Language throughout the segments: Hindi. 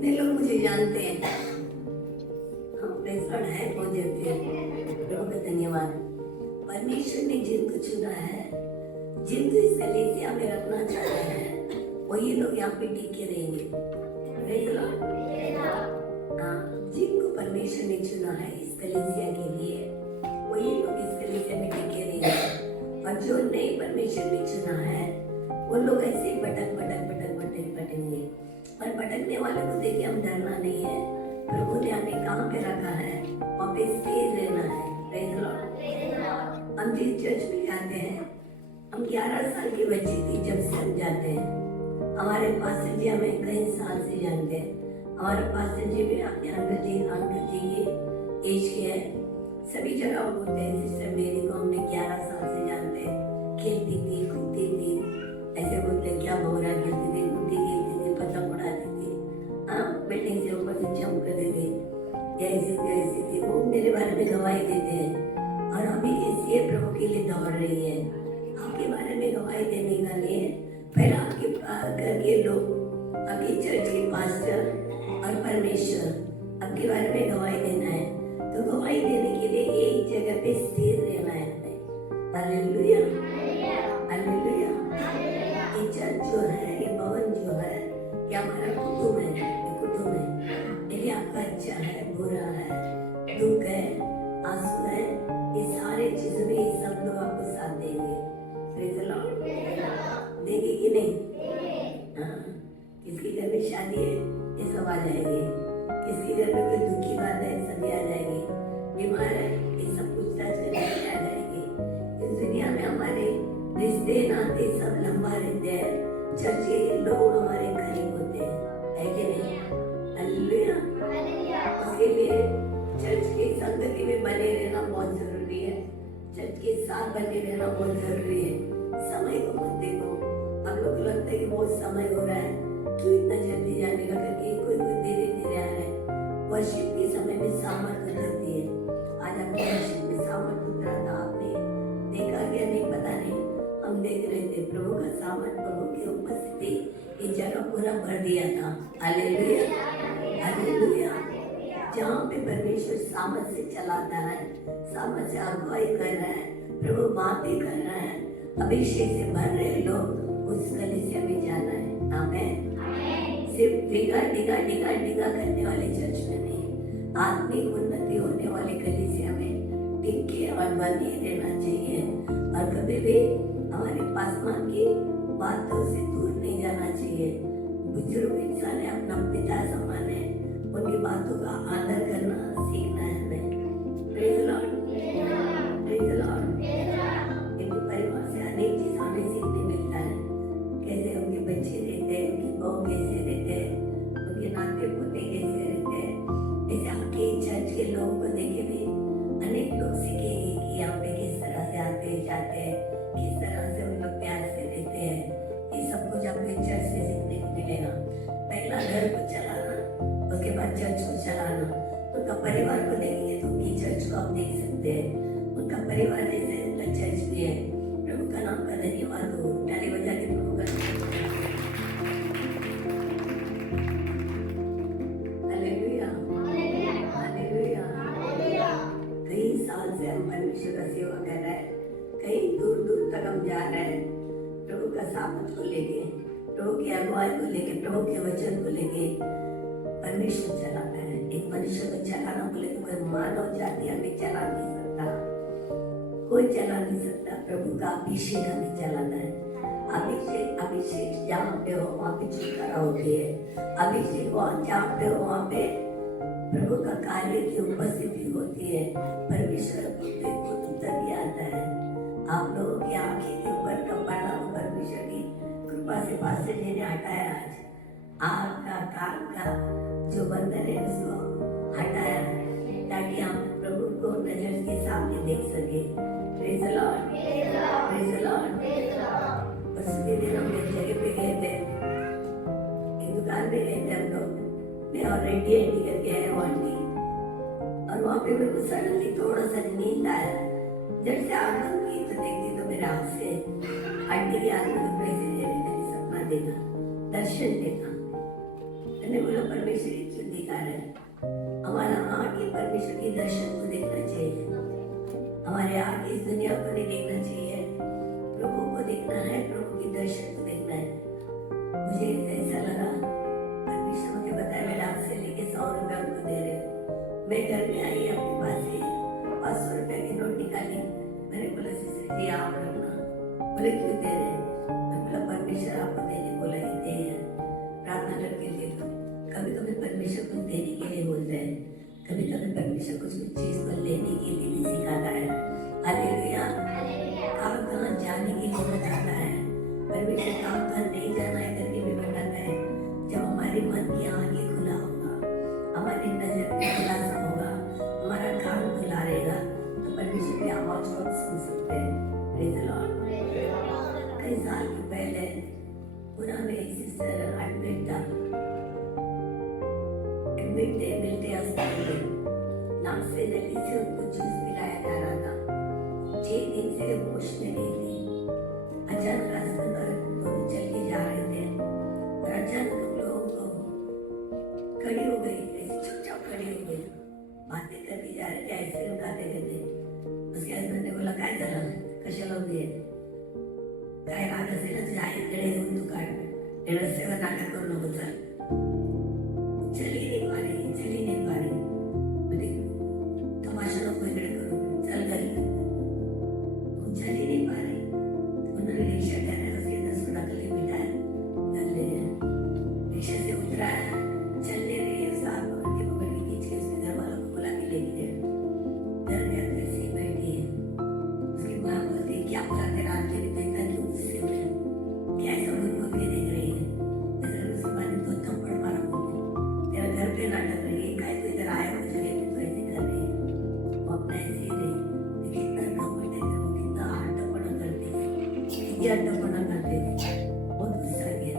कितने लोग मुझे जानते हैं? हाँ, प्रेज़ लॉर्ड है, बहुत जानते हैं। प्रभु का धन्यवाद। परमेश्वर ने जिनको चुना है, जिनको इस कलीसिया में रखना चाहते हैं, वही लोग यहाँ पे टिके रहेंगे। Praise Lord. हाँ, जिनको परमेश्वर ने चुना है इस कलीसिया के लिए, वही लोग इस कलीसिया में टिके रहेंगे। और जो नहीं परमेश्वर ने चुना है, वो लोग ऐसे भटकेंगे। पर भटकने वाले को देखिए हम डरना नहीं है। प्रभु ने हमें कहाँ पे रखा है, वहाँ पे स्थिर रहना है। Praise Lord. हम जिस चर्च में जाते हैं, हम 11 साल की बच्ची थी जब से हम जाते हैं। हमारे पास्टर जी हमें कई साल से जानते हैं। हमारे पास्टर जी भी अपने अंकल जी के एज के हैं। सभी जगह बोलते हैं सिस्टर मेरी को हमने 11 साल से जानते हैं। खेलती थी, कूदती थी, ऐसे बोलते क्या भौरा खेलती थी, कूदती खेलती थी, पतंग उड़ाती थी, हाँ बिल्डिंग से ऊपर से जंप करती थी, ऐसी थी। वो मेरे बारे में गवाही देते हैं और अभी कैसी है, प्रभु के लिए दौड़ रही है। आपके बारे में गवाही देने का लिए पहले आपके घर के लोग, आपकी चर्च के पास्टर और परमेश्वर आपके बारे में गवाही देना है। तो गवाही देने के लिए एक जगह पे स्थिर रहना है हमें। Hallelujah, hallelujah. ये चर्च जो है, ये भवन जो है, ये हमारा कुटुंब है। ये कुटुंब है। यदि आपका अच्छा है, बुरा है, दुख है, आंसू है, ये सारे चीजों में ये सब लोग आपको साथ देंगे। Praise the Lord. देंगे कि नहीं? हाँ। किसके घर में शादी है, ये सब आ जाएंगे। किसके घर में कोई दुखी बात है, सभी आ जाएंगे। बीमार है, ये सब पूछताछ करने आ जाएंगे। इस दुनिया में हमारे रिश्ते नाते सब लंबा रहते हैं। चर्च के लोग हमारे करीब होते हैं, है कि नहीं? हालेलुया। उसके लिए चर्च की संगति में बने रहना बहुत जरूरी है। चर्च के साथ बने रहना बहुत जरूरी है। समय को मत देखो। हम लोग को लगता है कि बहुत समय हो रहा है, क्यों इतना जल्दी जाने का, करके कोई धीरे धीरे आ रहा है। वर्शिप के समय में सामर्थ उतरती है। आज आपके वर्शिप में सामर्थ उतरा था, आपने देखा क्या नहीं पता नहीं, हम देख रहे थे। प्रभु का सामर्थ, प्रभु की उपस्थिति ये जगह पूरा भर दिया था। Hallelujah, hallelujah. जहाँ पे परमेश्वर सामर्थ से चलाता है, सामर्थ से अगुवाई कर रहा है, प्रभु बातें कर रहा है, अभिषेक से भर रहे लोग, उस कलीसिया में जाना है। आमीन। सिर्फ डिगा करने वाले चर्च में नहीं, आत्मिक उन्नति होने वाले कलीसिया में टिक के और बने रहना चाहिए। और कभी भी हमारे पासवान की बातों से दूर नहीं जाना चाहिए। बुजुर्ग इंसान है, अपना पिता समान है, उनकी बातों का आदर करना सीखना है हमें। Praise the Lord, praise the Lord. इनके परिवार से अनेक चीज हमें सीखने मिलता है। कैसे उनके बच्चे रहते हैं, उनकी बहू कैसे रहते हैं, उनके नाते पोते कैसे रहते हैं। ऐसे आपके चर्च के लोगों को देखे भी अनेक लोग सीखेंगे कि यहाँ पे किस तरह से आते जाते हैं, किस तरह से उन लोग प्यार से रहते हैं। ये सब कुछ आपके चर्च से सीखने को मिलेगा। पहला घर को चलाना, उसके बाद चर्च को चलाना। उनका परिवार को देखेंगे तो उनकी चर्च को आप देख सकते हैं। उनका परिवार जैसे उनका चर्च भी है। प्रभु का नाम का धन्यवाद हो। ताली बजा के प्रभु का हालेलुया, हालेलुया। कई साल से हम परमेश्वर का सेवा कर रहे हैं, कई दूर दूर तक हम जा रहे हैं। प्रभु का सामर्थ को लेके, प्रभु की अगुवाई को लेके, प्रभु के वचन को लेके परमेश्वर चलाता है। एक मनुष्य को चलाना बोले तो कोई मानव जाति हमें चला नहीं सकता, कोई चला नहीं सकता। प्रभु का अभिषेक हमें चलाना है। अभिषेक जहाँ पे हो वहाँ पे छुटकारा होती है। अभिषेक जहाँ पे हो वहाँ पे प्रभु का कार्य की उपस्थिति होती है। परमेश्वर को उत्तर भी आता है। आप लोगों की आंखें के ऊपर का पर्दा को परमेश्वर की कृपा से पास्टर जी ने हटाया। आज आँख का कान का जो बंधन है उसको हटाया, ताकि हम प्रभु को नजर के सामने देख सके। Praise the Lord, praise the Lord. उसके दिन हम एक जगह पे गए थे, एक दुकान पे गए थे हम लोग, मैं और रेडी करके आया वो आंटी, और वहाँ पे मेरे को सडनली थोड़ा सा नींद आया। जब से आँख बंद की तो देखती तो मेरे आँख से आंटी के आंख में पैसे दे रहे, मैंने सपना देखा, दर्शन देखा। मैंने बोला परमेश्वर ये क्यों दिखा रहे हैं? हमारा आँख ही परमेश्वर के दर्शन को देखना चाहिए, हमारे आँख इस दुनिया को नहीं देखना चाहिए, प्रभु को देखना है, प्रभु के दर्शन को देखना है। मुझे ऐसा लगा परमेश्वर मुझे बताया मेरे हाथ से लेके 100 रुपया उनको दे रहे। मैं घर में आई अपने पास से 500 रुपया की नोट निकाली। मैंने बोला सिस्टर जी आप रखना। बोले क्यों दे रहे? मैं बोला परमेश्वर आपको देने बोला ही दे, प्रार्थना करके देखो। कभी कभी परमेश्वर कुछ देने के लिए बोलते हैं, कभी कभी परमेश्वर कुछ चीज को लेने के लिए भी सिखाता है। हालेलुया। कहाँ जाने के लिए बताता है, परमेश्वर कहाँ नहीं जाना है करके भी बताता है। जब हमारे मन की आंखें खुला होगा, हमारी नजर में खुलासा होगा, हमारा कान खुला रहेगा, तो परमेश्वर की आवाज को सुन सकते हैं। Praise the Lord. कई साल पहले पुणे में एक सिस्टर एडमिट था, मिलते अस्पताल में नाक से नली से उनको जूस पिलाया जा रहा था। 6 दिन से होश में नहीं थी। अचानक अस्पताल दोनों चल के जा रहे थे और अचानक लोगों को खड़ी हो गई, ऐसे चुपचाप खड़ी हो गई, बातें करती जा रहे थे, आइसक्रीम खाते रहते। उसके हस्बैंड ने बोला काय झालं कशाला उभी आहे, काय राग असेल ना तुझ्या आईकडे येऊन तू काढ, हे रस्त्यावर नाटक करू नको, चल. चली नहीं पा रही, चली नहीं पा रही, बोले तमाशा नको इकडे करू, चल घरी. चली नहीं पा रही, उन्होंने रिक्शा ड्राइवर उसके 10 टाकले बिठाया, घर ले गया, रिक्शा से उतराया, चल ले रही है, साथ में उनके पकड़ के खींच के उसके घर वालों को बुला के लेके गया. घर गया तो ऐसे ही बैठी है. उसकी माँ बोलती है क्या पूरा तेरा हाथ के देखता क्यों उससे उठे, क्या ऐसा मुझ को भी देख रही है. उसके बाद तो थप्पड़ मारा, तेरा घर पे नाटक रही है, काय तो इधर आया हो जगह पे तो ऐसे कर रही है. वो अपना ऐसे ही रही, कितना कपट है, वो कितना हट्टापना करती है, कितनी हट्टापना करती है. बहुत गुस्सा किया,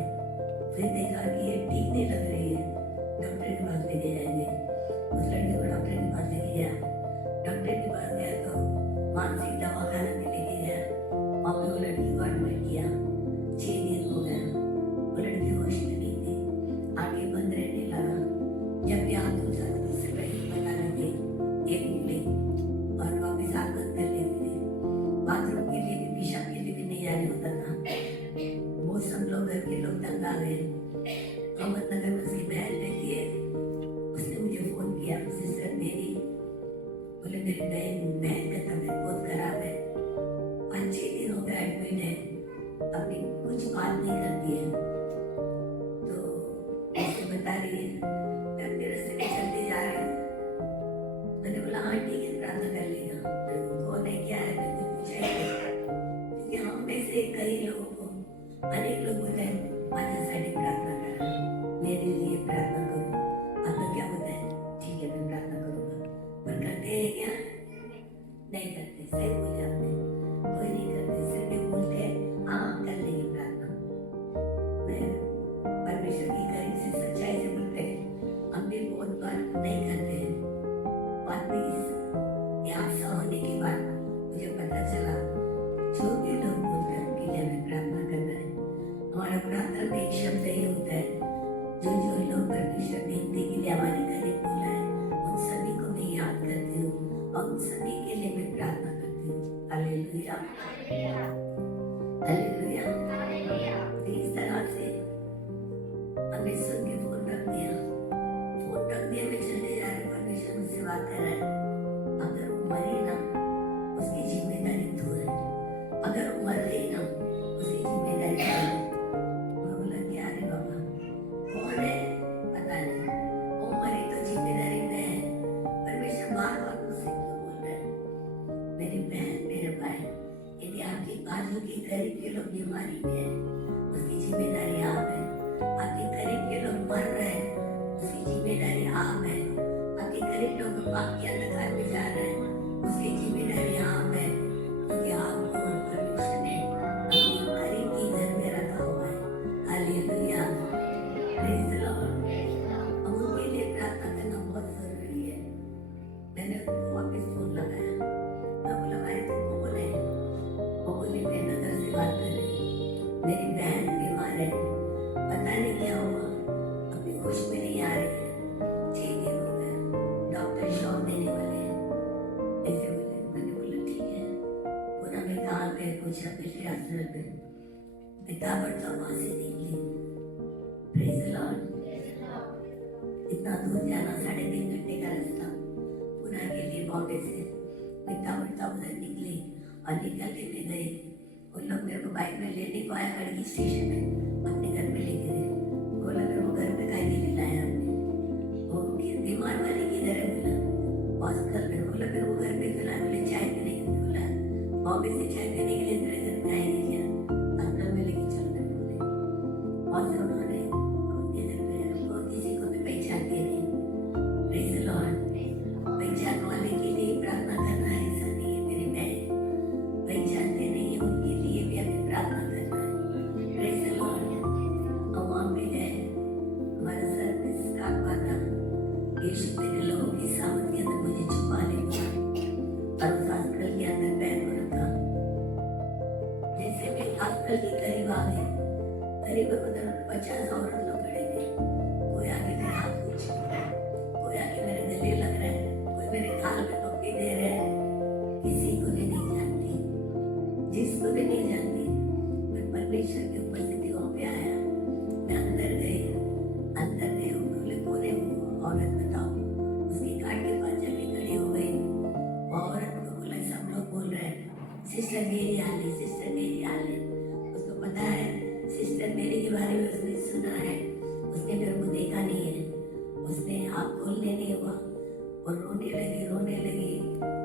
फिर देखा कि ये ठीक नहीं लग रही है, डॉक्टर के पास लेके जाएंगे. उस लड़के को डॉक्टर के पास लेके गया. डॉक्टर के पास गया तो मानसिक दवाखाना में लेके गया. वहाँ पे वो लड़की को एडमिट किया. 6 दिन हो गया, वो लड़की होश में नहीं थी, आगे बंद रहने लगा. जब भी आप दूसरा कहीं बता देते एक उंगली और वापिस हाथ बंद कर लेते थे. बाथरूम के लिए भी, पेशाब के लिए भी नहीं जाने होता था. बहुत सब लोग घर के लोग तंग आ गए. अहमदनगर में उसकी बहन रहती है, उसने मुझे फोन किया, सिस्टर मेरी, बोले मेरी बहन का तबीयत बहुत खराब है, 5-6 दिन हो गए एडमिट है, अभी कुछ बात नहीं करती है. तो ऐसे बता रही है, अपने रास्ते में चलते जा रहे हैं. मैंने बोला हाँ ठीक है, प्रार्थना कर लेगा. कौन है क्या है मैंने पूछा ही नहीं, क्योंकि हम में से कई लोगों को अनेक लोग बोलते हैं माझ्यासाठी प्रार्थना करा, मेरे लिए प्रार्थना करो. आपका क्या होता है? ठीक है मैं प्रार्थना करूँगा. पर करते हैं क्या? नहीं करते. सही बोले आपने, कोई नहीं करते, सिर्फ बोलते हैं हाँ कर लेंगे प्रार्थना. मैं परमेश्वर की करीब से सच्चाई से बोलते हैं, हम भी बहुत बार नहीं करते हैं. बाद में इस हादसा होने के बाद मुझे पता चला जो भी लोग बोलते हैं उनके लिए हमें प्रार्थना करना है. हमारा प्रार्थना में एक शब्द ही होता है, जो लोग परमेश्वर ने हिंदी के लिए हमारे करीब बोला है उन सभी को मैं याद करती हूँ और उन सभी के लिए मैं प्रार्थना करती हूँ. Hallelujah, hallelujah. इस तरह से हमने सुन के फोन रख दिया. मैं चलते जा रहे, परमेश्वर मुझसे बात कर रहा है. अगर वो मरे ना उसकी जिम्मेदारी तू है, अगर वो मर गई ना उसकी जिम्मेदारी तू है. मैं बोला क्या रे बाबा, कौन है पता नहीं, वो मरे तो जिम्मेदारी मैं है. परमेश्वर बार बार मुझसे क्यों बोल रहा है? मेरी बहन मेरे भाई, यदि आपकी बाजू के करीब के लोग बीमारी में है उसकी जिम्मेदारी आप है. आपके करीब के लोग मर रहे हैं उसकी जिम्मेदारी आप है. आपके करीब लोग पाप के अंधकार में जा रहे हैं उसकी जिम्मेदारी आप है, क्योंकि आपको परमेश्वर ने अपने करीब के घर में रखा पिता बढ़ता वहां से निकली। Praise the Lord. इतना दूर जाना 3.5 घंटे का रास्ता पुणे के लिए बॉम्बे से। पिता बढ़ता उधर निकली और निकलने में गए। उन लोग मेरे को बाइक में लेने को आया खड़गी स्टेशन में, अपने घर में लेके गए। बोला मेरे को घर में काहे के लिए लाया आपने? वो बीमार वाले किधर है? बोला हॉस्पिटल में। बोला मेरे को घर में खिलाया। बोले चाय पीने के लिए। बोला बॉम्बे से चाय पीने के लिए तेरे घर में आएंगे क्या? हॉस्पिटल में लेके चल रहे बोले। और से उन्होंने उनके घर में वो किसी को भी पहचानते नहीं। Praise the Lord. पहचान वाले के लिए प्रार्थना करना है, ऐसा नहीं है मेरे बहन। पहचानते नहीं है उनके लिए भी हमें प्रार्थना करना है। Praise the Lord. और वहाँ पे गए, हमारा सर में स्कार्फ बांधा। यीशु तेरे लोगों की सामत के अंदर मुझे छुपा लेगा और उस हॉस्पिटल के अंदर पैर को रखा। जैसे मैं हॉस्पिटल के करीब आ गए, करीब उधर 50 औरत लोग खड़े थे। कोई आगे मेरे हाथ पूछ, कोई आगे मेरे गले लग रहा है, कोई मेरे कान में पप्पी दे रहे हैं। किसी को भी नहीं जानती, जिसको भी नहीं जानती। मैं परमेश्वर की उपस्थिति वहाँ पे आया। मैं अंदर गई। बोले कौन है वो औरत बताओ। उसकी कार्ड के पास जाके खड़ी हो गई। वो औरत को बोला, सब लोग बोल रहे हैं सिस्टर मेरी हाल है, सिस्टर मेरी हाल है। उसको पता है सिस्टर मेरी के बारे में उसने सुना है। उसने मेरे को देखा नहीं है। उसने आँख खोलने नहीं हुआ और रोने लगी।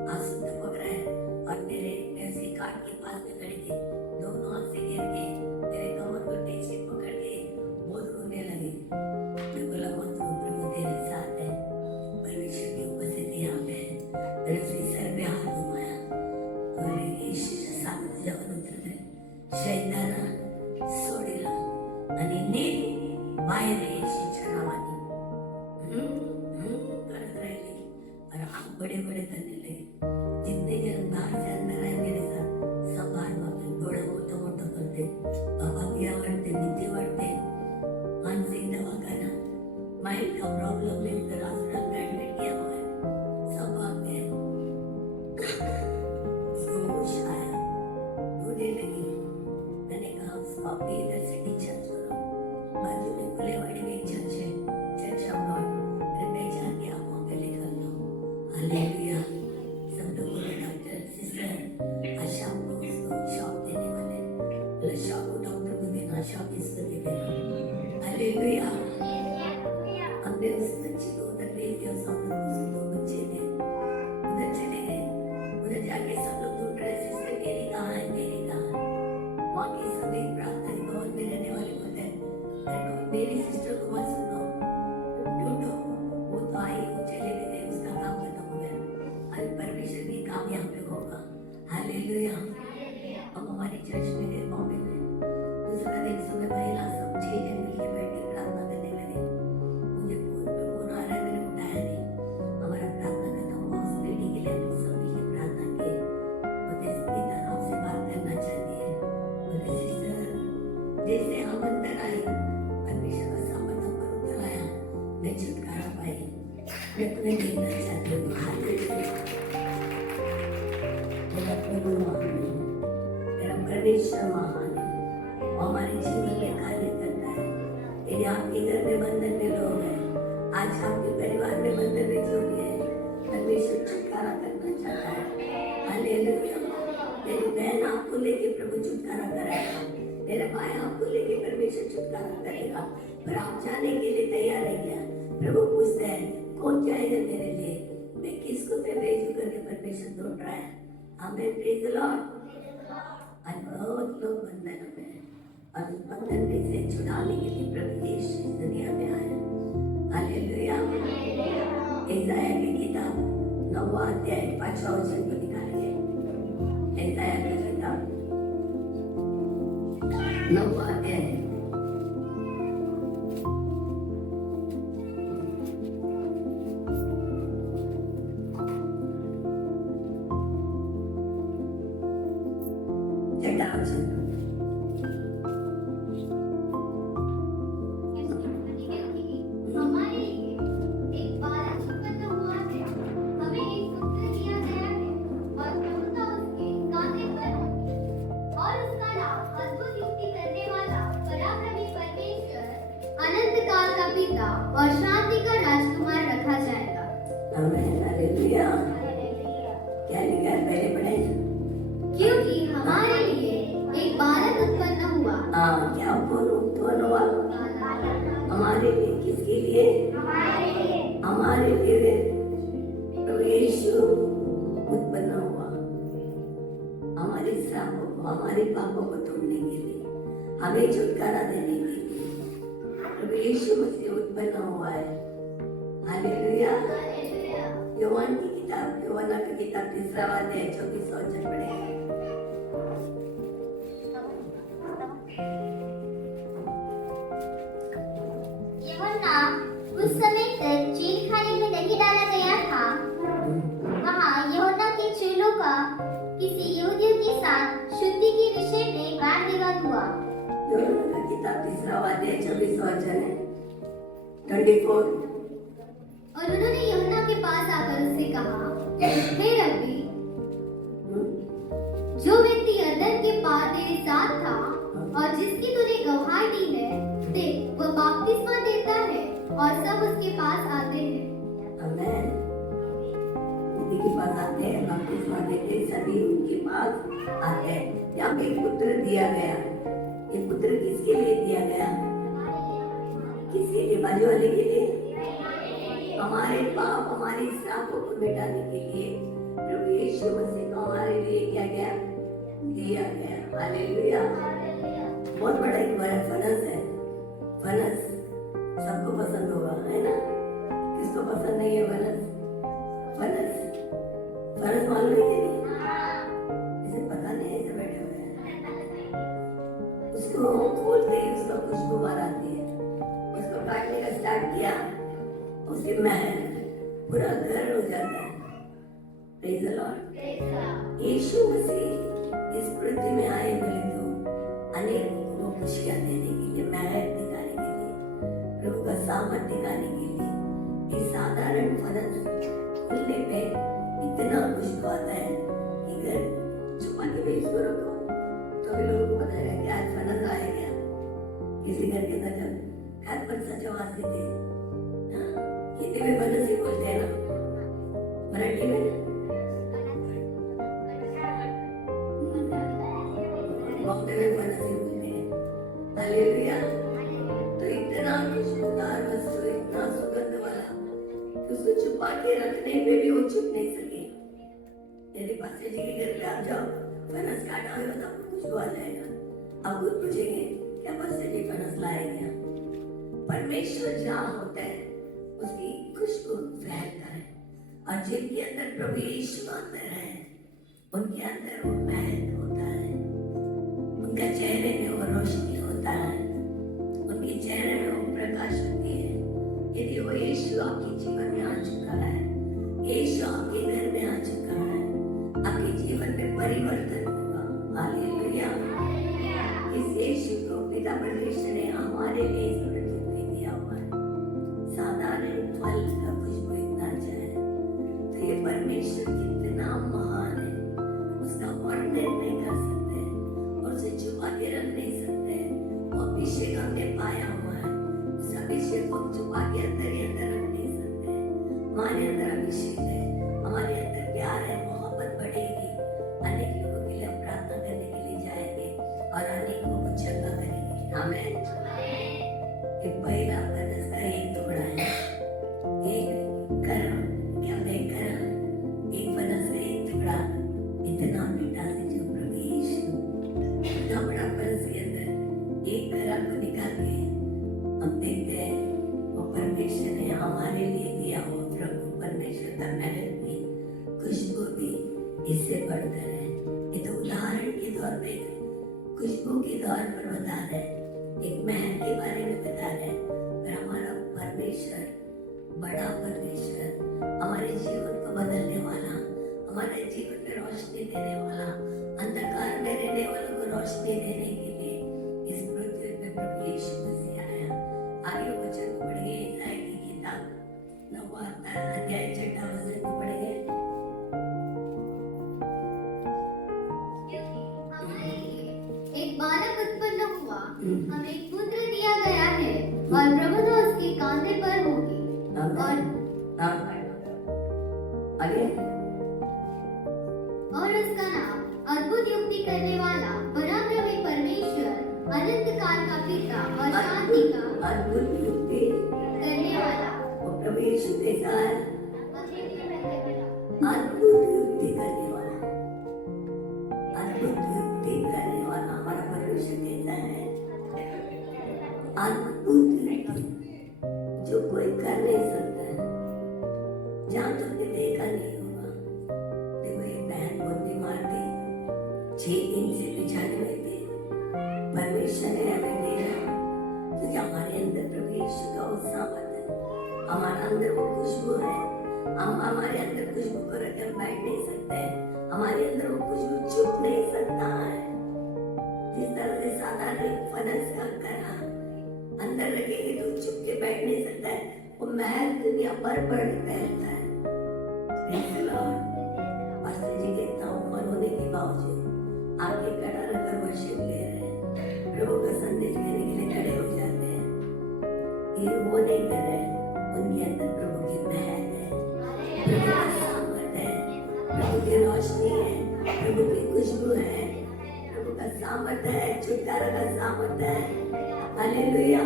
आंसू टपक रहे हैं और मैं उसके कार्ड के पास में खड़ी थी। दोनों हाथ से गिर के मेरे कमर को नीचे पकड़ के बहुत रोने लगी। मैं बोला मत रो, प्रभु तेरे साथ है। परमेश्वर की उपस्थिति यहाँ पे है। मैंने उसके सर पे हाथ घुमाया और यीशु सामने जवन उतरले शैताना सोडेला आणि नीट बाहेर येशीच्या नावाने करत राहिली और आँख बड़े बड़े करने लगे। जितने जन बाहर से अंदर आए मेरे साथ सब बाहर भागे, डोळे मोठं मोठं करते, बाबा बिया वाढते, भीती वाढते, मानसिक दवाखाना, माइंड का प्रॉब्लम लेकर हॉस्पिटल में एडमिट किया हुआ है। सब भाग गए। उसको होश आया, रोने लगी। मैंने कहा उसको अपने इधर से डिस्चार्ज करो। बाजू में कुलेवाड़ी में एक चर्च है, चर्च ऑफ गॉड। मैंने पहचान के आप वहाँ पे लेकर लो। हालेलुया। सब लोग बोले डॉक्टर सिस्टर आज शाम को उसको शॉक देने वाले। बोला शॉक को डॉक्टर को देना, शॉक इसको दे देना। हालेलुया। हमने उस बच्चे को उधर भेज दिया। उस औरत को, उसके 2 बच्चे थे, उधर चले गए। उधर जाके सब लोग ढूंढ रहे सिस्टर मेरी कहाँ है, मेरी कहाँ है। वहाँ के सभी प्रार्थना भवन में रहने वाले बोलते हैं मेरी सिस्टर को मत सुनो, ढूंढो। वो तो आई, वो चले गए, उसका काम खत्म हो गया। अभी परमेश्वर की काम यहाँ पे होगा। हालेलुया। हम हमारे चर्च में गए बॉम्बे में। दूसरा दिन सुबह महिला सब 6 जन मिलकर बैठ के प्रार्थना करने लगे। मुझे फोन पे फोन आ रहा है, मैंने उठाया नहीं। हमारा प्रार्थना खत्म हुआ। उस लेडी के लिए हम सब मिलकर प्रार्थना किए। बोलते पिता आपसे बात करना चाहती है। बोले सिस्टर जैसे हम अंदर आए, परमेश्वर का सामर्थ हम पर उतर आया। मैं छुटकारा पाई। मैं तुम्हें देखना चाहती हूँ। हालेलुया। मेरा प्रभु महान है, मेरा परमेश्वर महान है। वो हमारे जीवन में कार्य करता है। यदि आपके घर में बंधन में लोग हैं, आज आपके परिवार में बंधन में जो भी है, परमेश्वर छुटकारा करना चाहता है। हालेलुया। मेरी बहन आपको लेके प्रभु छुटकारा करेगा। मेरा भाई आपको लेके परमेश्वर छुटकारा करेगा। पर आप जाने के लिए तैयार है क्या? प्रभु पूछते हैं कौन जाएगा मेरे लिए? मैं किसको मैं भेजूं करके परमेश्वर ढूंढ रहा है। हमें प्रेज द लॉर्ड। आज बहुत लोग बंधन में हैं और उस बंधन में से छुड़ाने के लिए प्रभु यीशु इस दुनिया में आया। हालेलुया। यशायाह की किताब 9वां अध्याय 5वां वचन को निकालिए। यशायाह की किताब 9वां अध्याय 6वां वचन। और उसका नाम अद्भुत युक्ति करने वाला अनंत काल का पिता और शांति का राजकुमार रखा जाएगा। आमीन, हालेलुया। क्या लिखा है पहले पढ़े? क्योंकि हमारे लिए एक बालक उत्पन्न हुआ। हाँ, क्या उत्पन्न हुआ? हमारे लिए। किसके लिए? हमारे लिए प्रभु यीशु उत्पन्न हुआ, हमारे श्रापों को, हमारे पापों को तोड़ने के लिए, हमें छुटकारा देने के लिए प्रभु यीशु मसीह उत्पन्न हुआ है। हालेलुया। योवान की किताब, योवाना की किताब 3 अध्याय 24 वचन पढ़ेंगे। यूहन्ना उस समय तक जेल खाने में नहीं डाला गया था। वहाँ यूहन्ना के चेलों का किसी यहूदियों के साथ शुद्धि के विषय में वाद विवाद हुआ। योवाना की किताब 3 अध्याय 24 वचन है 24। और उन्होंने यूहन्ना के पास आकर उससे कहा, हे रब्बी, जो व्यक्ति यरदन के पार तेरे साथ था और जिसकी तूने गवाही दी है, देख वह बपतिस्मा देता है और सब उसके पास आते हैं। आमीन। उन्हीं के पास आते हैं, बपतिस्मा देते, सभी उनके पास आते हैं। यहाँ पे एक पुत्र दिया गया। ये पुत्र किसके लिए दिया गया? किसके लिए? बाजू वाले के लिए? हमारे पाप, हमारे श्रापों को मिटाने के लिए प्रभु यीशु मसीह को हमारे लिए क्या गया? दिया गया। हालेलुया। बहुत बड़ा एक फनस है। फनस सबको पसंद होगा, है ना? किसको पसंद नहीं है फनस? फनस, फनस मालूम है कि नहीं? इसे पता नहीं, ऐसे बैठे हुए हैं। उसको खोलते ही उसका खुशबू बाहर आती है। उसको काटने का स्टार्ट किया, उसकी महक पूरा घर हो जाता है। Praise the Lord. Yeshu Masih इस पृथ्वी में आए बोले तो अनेकों को खुशियां देने के लिए, महक दिखाने के लिए, प्रभु का सामर्थ दिखाने के लिए। इस साधारण फनस खुलने पे इतना खुशबू आता है कि घर छुपा के भी इसको रखो तो भी लोगों को पता है कि आज फनस आया क्या। किसी घर के अंदर जब घर पर सजवास देते, हिंदी में फनस ही बोलते हैं ना, मराठी में बॉम्बे में फनस ही बोलते हैं। हालेलुया। तो इतना खुशबूदार वस्तु, इतना सुगंध वाला, उसको छुपा के रखने पे भी वो छुप नहीं सके। यदि पास्टर जी के घर पे आप जाओ, फनस काटा हुआ तो आपको खुशबू आ जाएगा। आप खुद पूछेंगे क्या पास्टर जी फनस लाए क्या? परमेश्वर जहाँ होता है उसकी खुशबू फैलता है, और जिनके अंदर प्रभु यीशु अंदर है उनके अंदर वो महक होता है, उनके चेहरे में वो रोशनी होता है, उनके चेहरे में वो प्रकाश होती है। यदि वो यीशु आपके जीवन में आ चुका है, यीशु आपके घर में आ चुका है, आपके जीवन में परिवर्तन होगा। हालेलुया। इस यीशु को पिता परमेश्वर ने हमारे लिए इस पृथ्वी पे दिया हुआ है। साधारण फल का खुशबू इतना अच्छा है, तो ये परमेश्वर कितना महान है, उसका वर्णन नहीं कर सकते और उसे छुपा के रख नहीं सकते। वो अभिषेक हमने पाया हुआ है, उस अभिषेक को छुपा के अंदर ही अंदर रख नहीं सकते। हमारे अंदर अभिषेक है, हमारे अंदर प्यार है, मोहब्बत बढ़ेगी। अनेक लोगों के लिए हम प्रार्थना करने के लिए जाएंगे और अनेकों को चंगा करेंगे। आमीन। ये पहला फनस का एक टुकड़ा है, एक कर्म, क्या मैं कर्म, एक फनस का एक टुकड़ा, इतना मीठा है जो प्रभु यीशु, इतना बड़ा फनस के अंदर एक कर्म को निकाल के हम देखते हैं वो परमेश्वर ने हमारे लिए दिया हुआ प्रभु परमेश्वर का महक भी, खुशबू भी इससे बढ़कर है। ये तो उदाहरण के तौर पे खुशबू के तौर पर बता रहे, एक महक के बारे में बता रहे, पर हमारा परमेश्वर, बड़ा परमेश्वर, हमारे जीवन को बदलने वाला, हमारे जीवन में रोशनी देने वाला, अंधकार में रहने वालों को रोशनी देने के लिए इस पृथ्वी पे प्रभु यीशु मसीह आया। आगे वचन को पढ़िए, इसाई की किताब 9 अध्याय 6 वचन को पढ़िए। एक बालक उत्पन्न हुआ, हमें एक पुत्र दिया गया है और प्रभुत्व हाँ, आगे और उसका नाम अद्भुत युक्ति करने वाला, पराक्रमी परमेश्वर, अनंत काल का पिता और शांति का अद्भुत युक्ति करने वाला। और परमेश्वर के साथ अद्भुत युक्ति करने वाला, अद्भुत युक्ति करने वाला हमारा परमेश्वर कहता है। अद्भुत युक्ति जो कोई कर नहीं सकता है, जहाँ तुमने देखा नहीं होगा। देखो ये बहन बहुत बीमार थी, 6 दिन से बिछाने में थी। परमेश्वर ने हमें देखा क्योंकि हमारे अंदर परमेश्वर का उत्साह है, हमारे अंदर वो खुशबू है। हम हमारे अंदर खुशबू को रख कर बैठ नहीं सकते, हमारे अंदर वो खुशबू छुप नहीं सकता है। जिस तरह से साधारण फनस का करा अंदर रखेंगे तो छुप के बैठ नहीं सकता है, वो महल दुनिया भर फैलता है। पास्टर जी के इतना उम्र होने के बावजूद आगे खड़ा रखकर वर्शिप ले रहे हैं, प्रभु का संदेश देने के लिए खड़े हो जाते हैं। ये वो नहीं कर रहे, उनके अंदर प्रभु की महल है, प्रभु का सामर्थ है, प्रभु की रोशनी है, प्रभु की खुशबू है, प्रभु का सामर्थ है, छुटकारा का सामर्थ है। हालेलुया।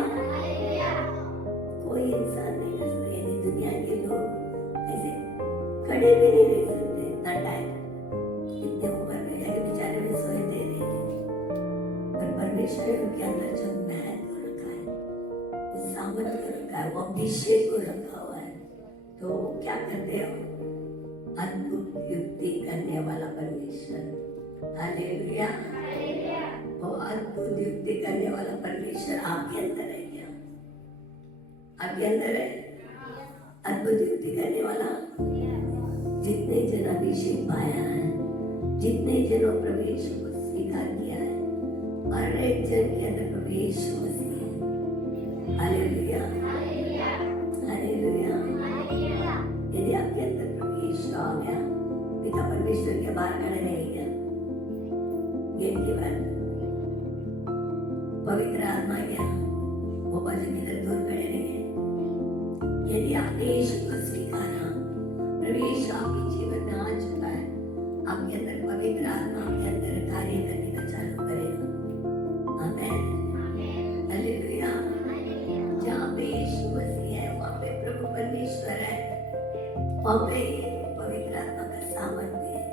कोई इंसान नहीं कर सकता, यदि दुनिया के लोग ऐसे खड़े भी नहीं रह सकते इतना टाइम, इतने उम्र में जाके बेचारे में सोए दे रहे हैं। पर परमेश्वर ने उनके अंदर जो महल को रखा है, उस सामर्थ को रखा है, वो अभिषेक को रखा हुआ है, तो क्या करते हो? अद्भुत युक्ति करने वाला परमेश्वर। हालेलुया। वो अद्भुत युक्ति करने वाला परमेश्वर आपके अंदर है क्या? आपके अंदर है अद्भुत युक्ति करने वाला। जितने जन अभिषेक पाया है, जितने जनों प्रवेश को स्वीकार किया है, हर एक जन के अंदर प्रवेश मसीह है। Hallelujah, hallelujah. यदि आपके अंदर प्रवेश आ गया, पिता परमेश्वर के बाहर खड़े रहेगा, गेट के बाहर पवित्र आत्मा गया, वो बाजू की तरफ दूर खड़े रहेंगे। यदि आपने यीशु को स्वीकारा, प्रवेश आपके जीवन में आ चुका है, आपके अंदर पवित्र आत्मा आपके अंदर कार्य करने का चालू करेगा। आमेन, हालेलुया। जहाँ पे यीशु मसीह है, वहाँ पे प्रभु परमेश्वर है, वहाँ पे पवित्र आत्मा का सामर्थ्य है।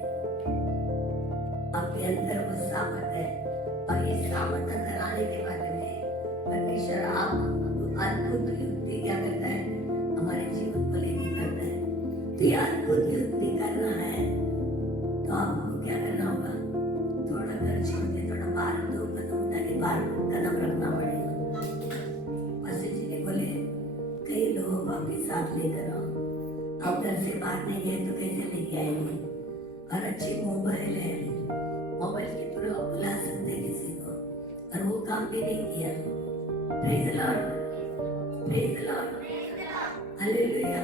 आपके अंदर वो सामर्थ है, और ये सामर्थ अंदर आने के बाद में परमेश्वर आप अद्भुत युक्ति क्या करता है, हमारे जीवन को लेके करता है। तो ये अद्भुत युक्ति करना है तो आपको क्या करना होगा? थोड़ा घर छोड़ के थोड़ा बाहर 2 कदम उठा के बाहर कदम रखना पड़ेगा। पास्टर जी ने बोले कई लोग आपके साथ लेकर आओ, आप घर से बाहर नहीं गए तो कैसे लेके आएंगे? और अच्छी मोबाइल है, मोबाइल के थ्रू आप बुला सकते हैं किसी को, और वो काम भी नहीं किया। Praise the Lord, praise the Lord, hallelujah.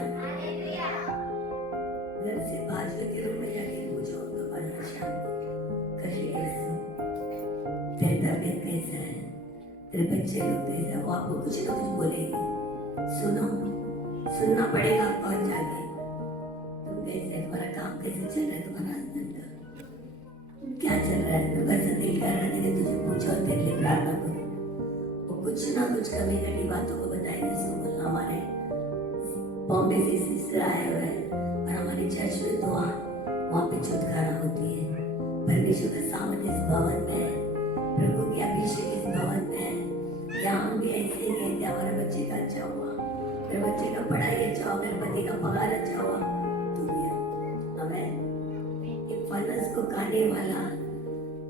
घर से बाजू के रूम में जाके पूछो उनको पढ़ना शाम को, कभी कैसे तेरे तबियत कैसा है, तेरे बच्चे लोग कैसे हैं, वो आपको कुछ ना कुछ बोलेगी। सुनो, सुनना पड़ेगा आपको। और जाके तुम कैसे, तुम्हारा काम कैसे चल रहा है, तुम्हारा हस्बैंड का क्या चल रहा है, तो कैसे दिल कर रहा है, तुझे पूछो और तेरे लिए प्रार्थना करो। वो कुछ ना कुछ कमी कटी बातों को बताएंगे। सुनो, हमारे बॉम्बे से सिस्टर आए हुए हैं और हमारी चर्च में दुआ, वहाँ पे छुटकारा होती है। परमेश्वर का सामर्थ्य इस भवन में है, प्रभु की अभिषेक इस भवन में है। क्या हम भी ऐसे ही हैं कि हमारे बच्चे का अच्छा हुआ, मेरे बच्चे का पढ़ाई अच्छा हुआ, मेरे पति का पगार अच्छा हुआ, तो भी हमें एक फनस को खाने वाला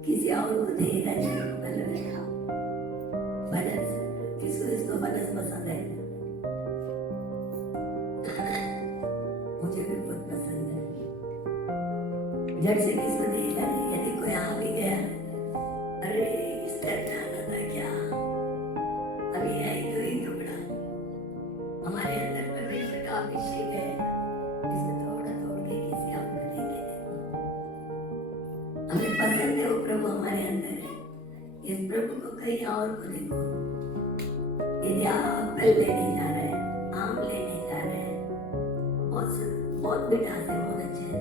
किसी और को देगा नहीं। फनस किसको, इसको फनस पसंद है? मुझे भी बहुत पसंद है। जब से किसको देगा नहीं, यदि कोई आ भी गया, अरे इसका जाना था क्या, अभी आई तो ही टुकड़ा। हमारे अंदर परमेश्वर का अभिषेक है, इसको थोड़ा तोड़ के किसी और को दे देना। हमें पसंद है वो प्रभु हमारे अंदर है, इस प्रभु को कहीं और को देखो। यदि आप एप्पल लेने जा रहे हैं, आम लेने जा रहे हैं, मिठास है, बहुत अच्छे है।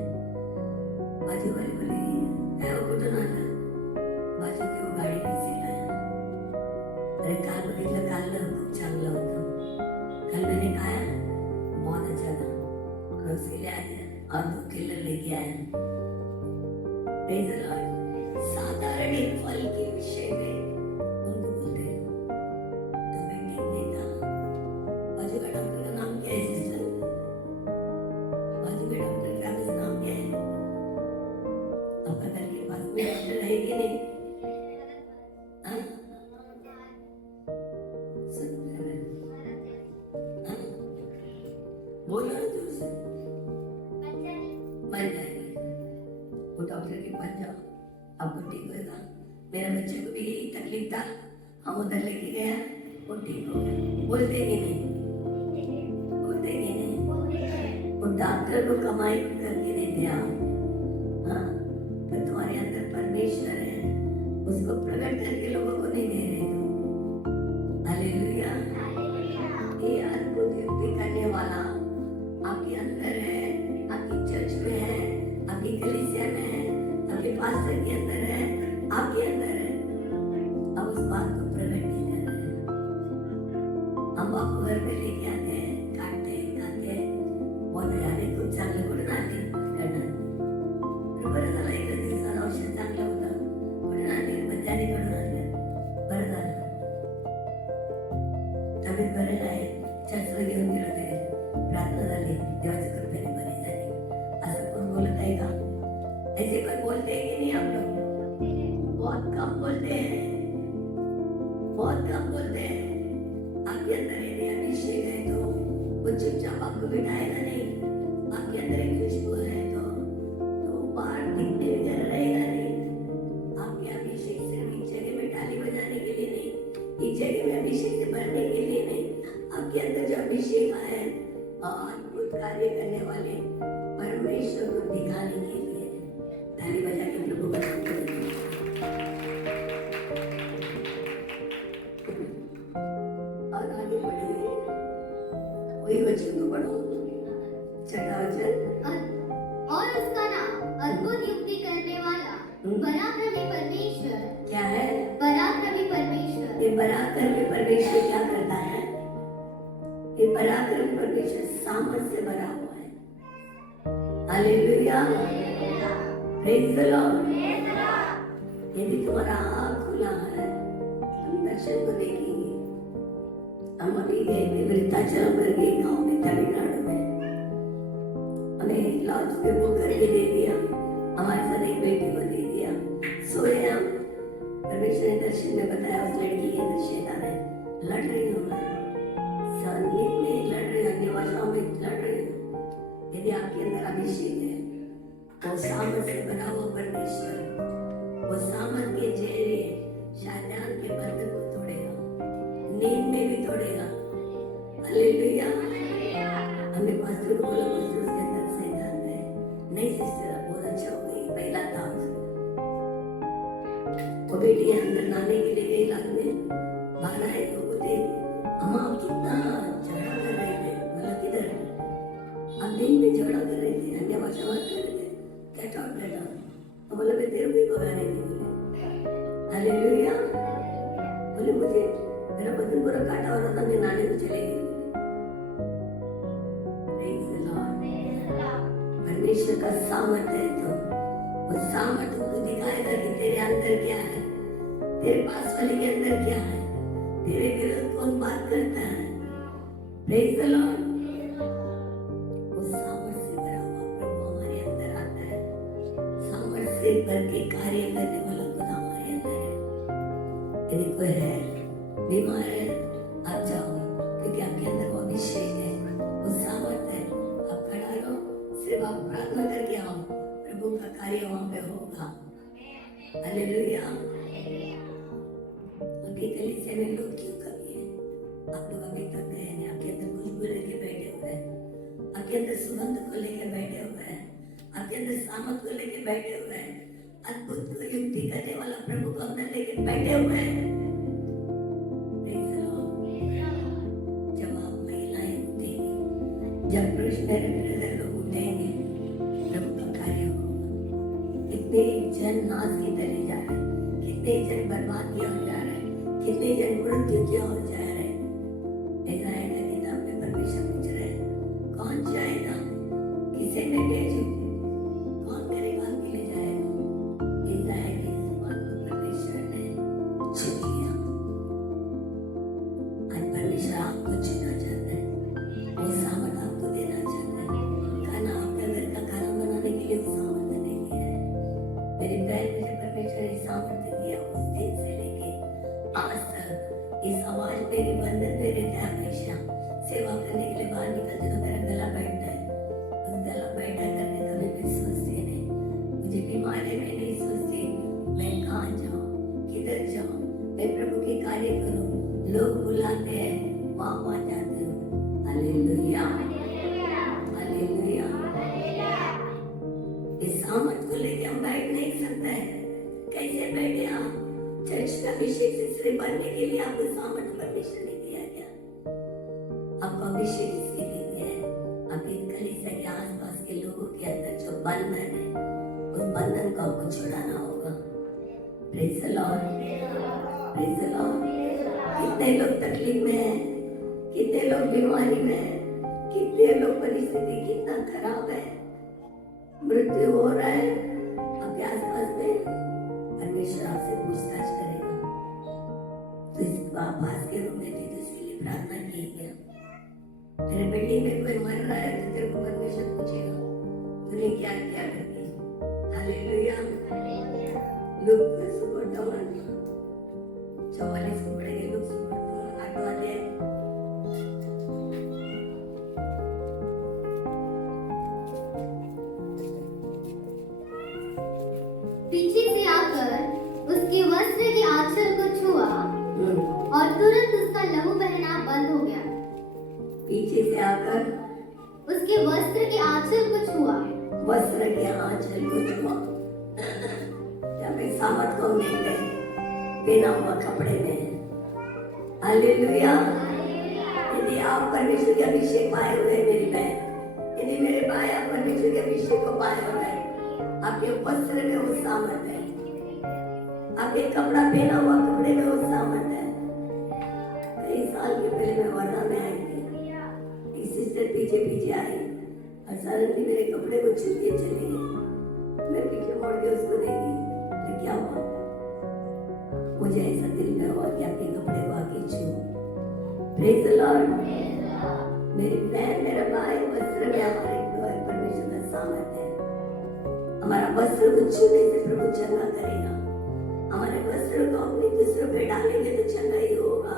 बाजू वाली बोली काय हो कुठून आला? बाजू की वो गाडी दिसेल आहे. अरे काल बघितलं, काल ना खूप चांगलं होतं. कल मैंने खाया बहुत अच्छा था. रोसी ले आया और 2 किलो लेके आया. Praise the Lord. साधारण एक फल के विषय में उनको बोलते हैं तुम्हें ठीक नहीं था. बाजू का डॉक्टर का नाम क्या है सिस्टर? बाजू के डॉक्टर का नाम क्या है? आपका घर के पास में डॉक्टर है कि नहीं? हाँ? सुन रहे हैं? हाँ? बोलो ना जोर से. बन जाएगी. वो डॉक्टर के पास जाओ, आपको ठीक होगा. मेरे बच्चे को भी यही तकलीफ था, हम उधर लेके गया, वो ठीक हो गया. बोलते कि नहीं? बोलते कि नहीं? वो डॉक्टर को कमाई करके नहीं दिया. हाँ, तो तुम्हारे अंदर परमेश्वर है, उसको प्रकट करके लोगों को नहीं दे रहे तुम. हालेलुया. ये अद्भुत युक्ति करने वाला आपके अंदर है, आपकी चर्च में है, आपकी कलीसिया में है, आपके पास्टर के अंदर है, आपके अंदर है. अब उस बात को प्रकट नहीं कर रहे हैं. हम आपको घर पे लेके आते हैं, काटते हैं, खाते हैं, बहुत जाने खूप चांगलं कुठून आले करणार. बरं झालं, एका दिवसाला औषध चांगलं होतं, कुठून आले? मध्यानीकडून आले. बरं झालं, तब्येत बरे नाही, चर्चला घेऊन गेलो ते, प्रार्थना झाली, देवाच्या कृपेने बरी झाली. असं कोण बोलत आहे का? ऐसे कोई बोलते हैं कि नहीं? आप लोग बहुत कम बोलते हैं, बहुत कम बोलते हैं. आपके अंदर यदि अभिषेक है तो वो चुपचाप आपको बिठाएगा नहीं. आपके अंदर एक खुशबू है तो बाहर दिखने में जरा रहेगा नहीं. आपके अभिषेक सिर्फ एक जगह में ताली बजाने के लिए नहीं, एक जगह में अभिषेक से भरने के लिए नहीं. आपके अंदर जो अभिषेक है अद्भुत कार्य करने वाले परमेश्वर को दिखाने के लिए. ताली बजा के प्रभु को धन्यवाद. और आगे बढ़िए, वही वचन को पढ़ो, 6वां वचन. और उसका नाम अद्भुत युक्ति करने वाला पराक्रमी परमेश्वर. क्या है? पराक्रमी परमेश्वर. ये पराक्रमी परमेश्वर क्या करता है? ये पराक्रमी परमेश्वर सामर्थ्य से भरा हुआ है. हालेलुया. Praise the Lord. यदि तुम्हारा आँख खुला है, तुम दर्शन को देखेंगे. हम अभी गए थे वृद्धाश्रम करके गाँव में, तमिलनाडु में. हमें लॉज पे बुक करके दे दिया, हमारे साथ एक बेटी को दे दिया. सोए हम. परमेश्वर ने दर्शन में बताया उस लड़की के अंदर शैतान है, लड़ रही हूँ मैं, संगीत में लड़ रही हूँ, अन्य भाषाओं में लड़ रही हूँ. यदि आपके अंदर अभिषेक है, वो सामर्थ से बना हुआ परमेश्वर, वो सामर्थ के चेहरे शैतान के बंधन को तोड़ेगा, नींद में भी तोड़ेगा. हालेलुया. हमने पास्टर को बोला, पास्टर उसके अंदर शैतान है. नहीं सिस्टर, बहुत अच्छा हो गई, पहला था. वो बेटी अंदर नहाने के लिए गई, रात में बाहर आए तो बोलते अम्मा आप कितना झगड़ा कर रहे थे. मतलब किधर? आप दिन में झगड़ा कर रहे थे, अन्य भाषा बात कर रहे थे. Get out, get out. तो बोला मैं तेरे को ही भगा रही थी. बोले हालेलुया. बोले मुझे मेरा बदन पूरा काटा हो रहा था, मैं नहाने को चले गई. Praise the Lord. परमेश्वर का सामर्थ्य है तो वो सामर्थ्य को दिखाएगा कि तेरे अंदर क्या है, तेरे पास वाले के अंदर क्या है, तेरे विरुद्ध कौन बात करता है. Praise the Lord. वो सामर्थ्य से भरा हुआ प्रभु हमारे अंदर आता है. सामर्थ्य से भर के कार्य करने वाला खुदा हमारे अंदर है. यदि कोई है बीमार है, आप जाओ, क्योंकि आपके अंदर वो अभिषेक है, वो सामर्थ्य है. आप खड़ा रहो, सिर्फ आप प्रार्थना करके आओ, प्रभु का कार्य वहां पे होगा. हालेलुया. आपकी कलीसिया में लोग क्यों कमी है? आप लोग अभी तक गए हैं, आपके अंदर खुशबू लेके बैठे हुए हैं, आपके अंदर सुगंध को लेके बैठे हुए हैं, आपके अंदर सामर्थ को लेके बैठे हुए हैं, अद्भुत को युक्ति करने वाला प्रभु को अंदर लेके बैठे हुए हैं. जब आप महिलाएं उठेंगी, जब पुरुष लोग उठेंगे, कितने जन नाश की तरह जा रहे हैं, कितने जन बर्बाद किया हो जा रहे हैं, कितने जन मृत्यु किया हो जा रहे हैं। ऐसा है कि किताब में परमेश्वर पूछ रहे हैं, कौन जाएगा, किसे मैं भेजूं, कौन मेरे काम के लिए जाएगा। ऐसा है कि इस बात को परमेश्वर ने चुन लिया। आज परमेश्वर आपको चुनना चाहता है, वो सामर्थ आपको देना चाहता है। खाना आपके घर का खाना बनाने के लिए सामर्थ नहीं दिया है। मेरे बहन मुझे परमेश्वर ने सामर्थ दिया, उस दिन से लेके आज तक इस आवाज मेरी बंधन मेरे थे हमेशा। सेवा करने के लिए बाहर निकलते तो मेरा गला बैठता है, उस गला बैठा करने कभी मैं सोचती नहीं, मुझे बीमारी में नहीं सोचती मैं कहाँ जाऊँ, किधर जाऊँ, मैं प्रभु के कार्य करूँ। लोग बुलाते हैं, वहाँ जाती हूँ। Hallelujah, hallelujah. इस सामर्थ को लेके हम बैठ नहीं सकते हैं। कैसे बैठे आप? चर्च का अभिषेक से सिर्फ बनने के लिए आपको सामर्थ परमेश्वर ने दिया क्या? आपको अभिषेक इसके लिए दिया है, आपके कलीसिया के आसपास के लोगों के अंदर जो बंधन है, उस बंधन को आपको छुड़ाना होगा। Praise the Lord, praise the Lord. कितने लोग तकलीफ में हैं, कितने लोग बीमारी में हैं, कितने लोग परिस्थिति कितना खराब है, मृत्यु हो रहा है आपके आसपास में। परमेश्वर आपसे पूछताछ करेगा। तो इस आवाज के रूप में थी, उसके लिए प्रार्थना की गया। तेरे बिल्डिंग में कोई मर रहा है तो तेरे को परमेश्वर पूछेगा तूने क्या किया करके। हालेलुया। लूक 44 को पढ़ेंगे। लूक 8 अध्याय। पीछे से आकर उसके वस्त्र के आंचल को छुआ और तुरंत उसका लहू बहना बंद हो गया। पीछे से आकर उसके वस्त्र के आंचल को छुआ, वस्त्र के आंचल को छुआ। जब इस सामर्थ को मिलते बिना हुआ कपड़े में। हालेलुया। यदि आप परमेश्वर के अभिषेक पाए हुए मेरी बहन, यदि मेरे भाई आप परमेश्वर के अभिषेक को पाए हुए, आपके वस्त्र में वो सामर्थ है, आपके कपड़ा पहना हुआ कपड़े में वो सामर्थ है। कई साल के पहले मैं वर्धा में आई थी, एक सिस्टर पीछे पीछे आई और सडनली मेरे कपड़े को छू के चली गई। मैं पीछे मुड़ के उसको देखी तो क्या हुआ, मुझे ऐसा दिल में हुआ कि आपके कपड़े को आके छू। Praise the Lord. मेरी बहन मेरा भाई वस्त्र में हमारे परमेश्वर का सामर्थ है। हमारा वस्त्र को छूने से प्रभु चंगा करेगा। हमारे वस्त्र को अपने दूसरों पे डालेंगे तो चंगा ही होगा।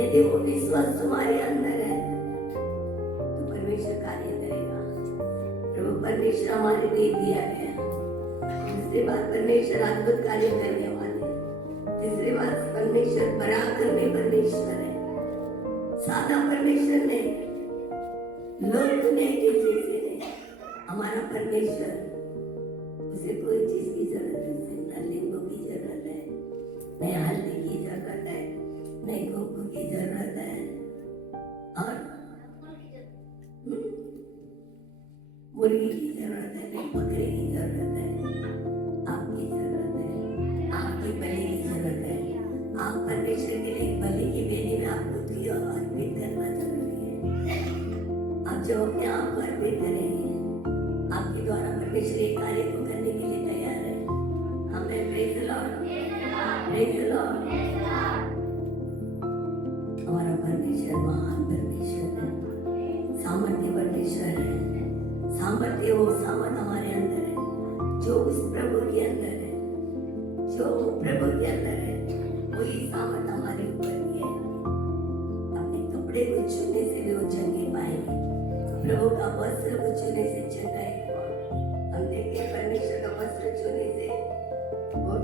यदि वो विश्वास तुम्हारे अंदर है तो परमेश्वर कार्य करेगा। प्रभु परमेश्वर हमारे लिए दिया गया। दूसरी बात, परमेश्वर अद्भुत कार्य करने वाले। तीसरी बात, परमेश्वर पराक्रमी परमेश्वर है। सादा परमेश्वर नहीं, लोग नहीं किसी से नहीं। हमारा परमेश्वर, उसे कोई चीज की जरूरत नहीं, न लिंगों की जरूरत है, न हल्दी की जरूरत है, न कुमकुम की जरूरत है, और मुर्गी की जरूरत है, न बकरी की जरूरत है। आपकी जरूरत है, आपकी बलि की जरूरत है। आप परमेश्वर के लिए बलि की बेनी में आपको दिया अर्पित करना जरूरी है। आप जो अपने आप को अर्पित करेंगे, आपके द्वारा परमेश्वर के कार्य को करने के लिए तैयार है। हमें praise the Lord, praise the Lord. हमारा परमेश्वर महान परमेश्वर है, सामर्थ्य परमेश्वर है। सामर्थ्य वो सामर्थ हमारे अंदर है जो उस प्रभु के अंदर है, जो प्रभु के अंदर है, वही सामर्थ हमारे ऊपर भी है। अपने कपड़े को छूने से भी वो चंगे पाएंगे। प्रभु का वस्त्र को छूने से चंगाई हुआ। हम देखे परमेश्वर का वस्त्र छूने से वो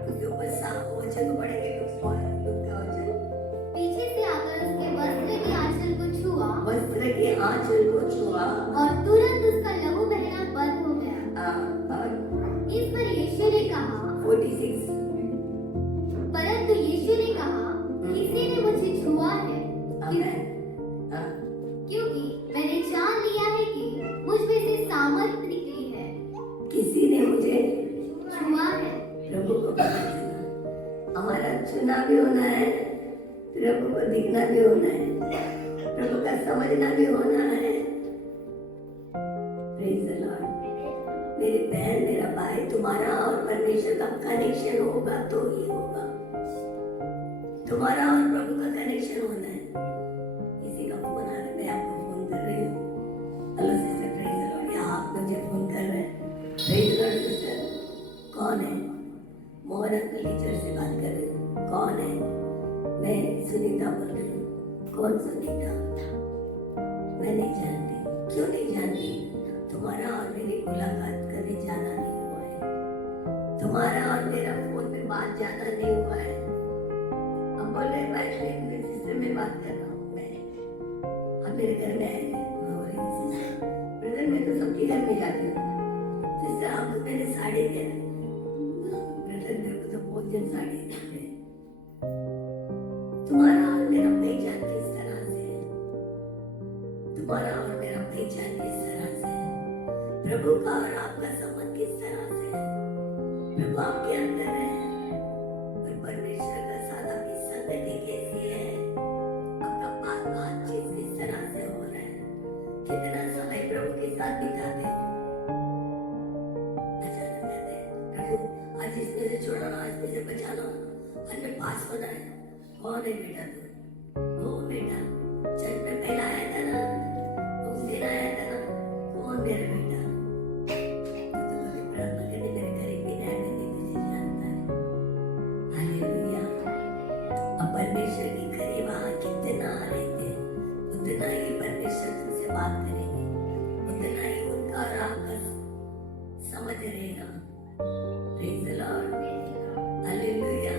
उसके ऊपर साफ वचन पड़ेंगे। पीछे से आकर उसके वस्त्र के आंचल को छुआ, वस्त्र के आंचल को छुआ और तुरंत उसका लहू बहना बंद हो गया। और इस पर यीशु ने कहा, 46 परंतु यीशु ने कहा, किसी ने मुझे छुआ है क्योंकि मैंने जान लिया है कि मुझ में से सामर्थ निकली है। किसी ने भी होना है, प्रभु को दिखना भी होना है, प्रभु का समझना भी होना है। Praise the Lord. मेरी बहन, मेरा भाई, तुम्हारा और परमेश्वर का कनेक्शन होगा तो ही होगा। तुम्हारा और प्रभु का कनेक्शन होना है। किसी का फोन आ रहा है, मैं आपको फोन कर रही हूँ। Hello sister, praise the Lord. या आप मुझे फोन कर रहे हैं। Praise the Lord sister. कौन है? मोहन अंकल की चर्च से बात कर रही हूँ। कौन है? मैं सुनीता बोल रही हूँ। कौन सुनीता? मैं नहीं जानती। क्यों नहीं जानती? तुम्हारा और मेरी मुलाकात कभी जाना नहीं हुआ है। तुम्हारा और मेरा फोन में बात जाना नहीं हुआ है। हम बोल रहे भाई, मेरी सिस्टर में बात कर रहा हूँ। मैं आप मेरे घर में आए थे। मैं बोल रही सिस्टर, ब्रदर मैं तो सबके घर में जाती हूँ। सिस्टर आपको मैंने साड़ी दे दी। ब्रदर मेरे को तो बहुत जन साड़ी देते हैं। तुम्हारा और मेरा पहचान किस तरह से है? तुम्हारा और मेरा पहचान किस तरह से है? प्रभु का और आपका संबंध किस तरह से है? प्रभु आपके अंदर है, और परमेश्वर का साथ आपकी संगति कैसी है? आपका बातचीत किस तरह से हो रहा है? कितना समय प्रभु के साथ बिताते हो? अचानक कहते हैं प्रभु आज इसमें से छोड़ना, आज में से बचाना, आज में पास होना है। कौन है बेटा तू? वो बेटा चर्च में पहला आया था ना, उस दिन आया था ना। कौन मेरा बेटा? तो कभी प्रार्थना करने मेरे करीब भी नहीं, मैं तुझे जानता है। हालेलुया। अब परमेश्वर के करीब कितना रहते हैं, उतना ही परमेश्वर तुमसे बात करेंगे, उतना ही उनका और आपका समझ रहेगा। Praise the Lord. हालेलुया।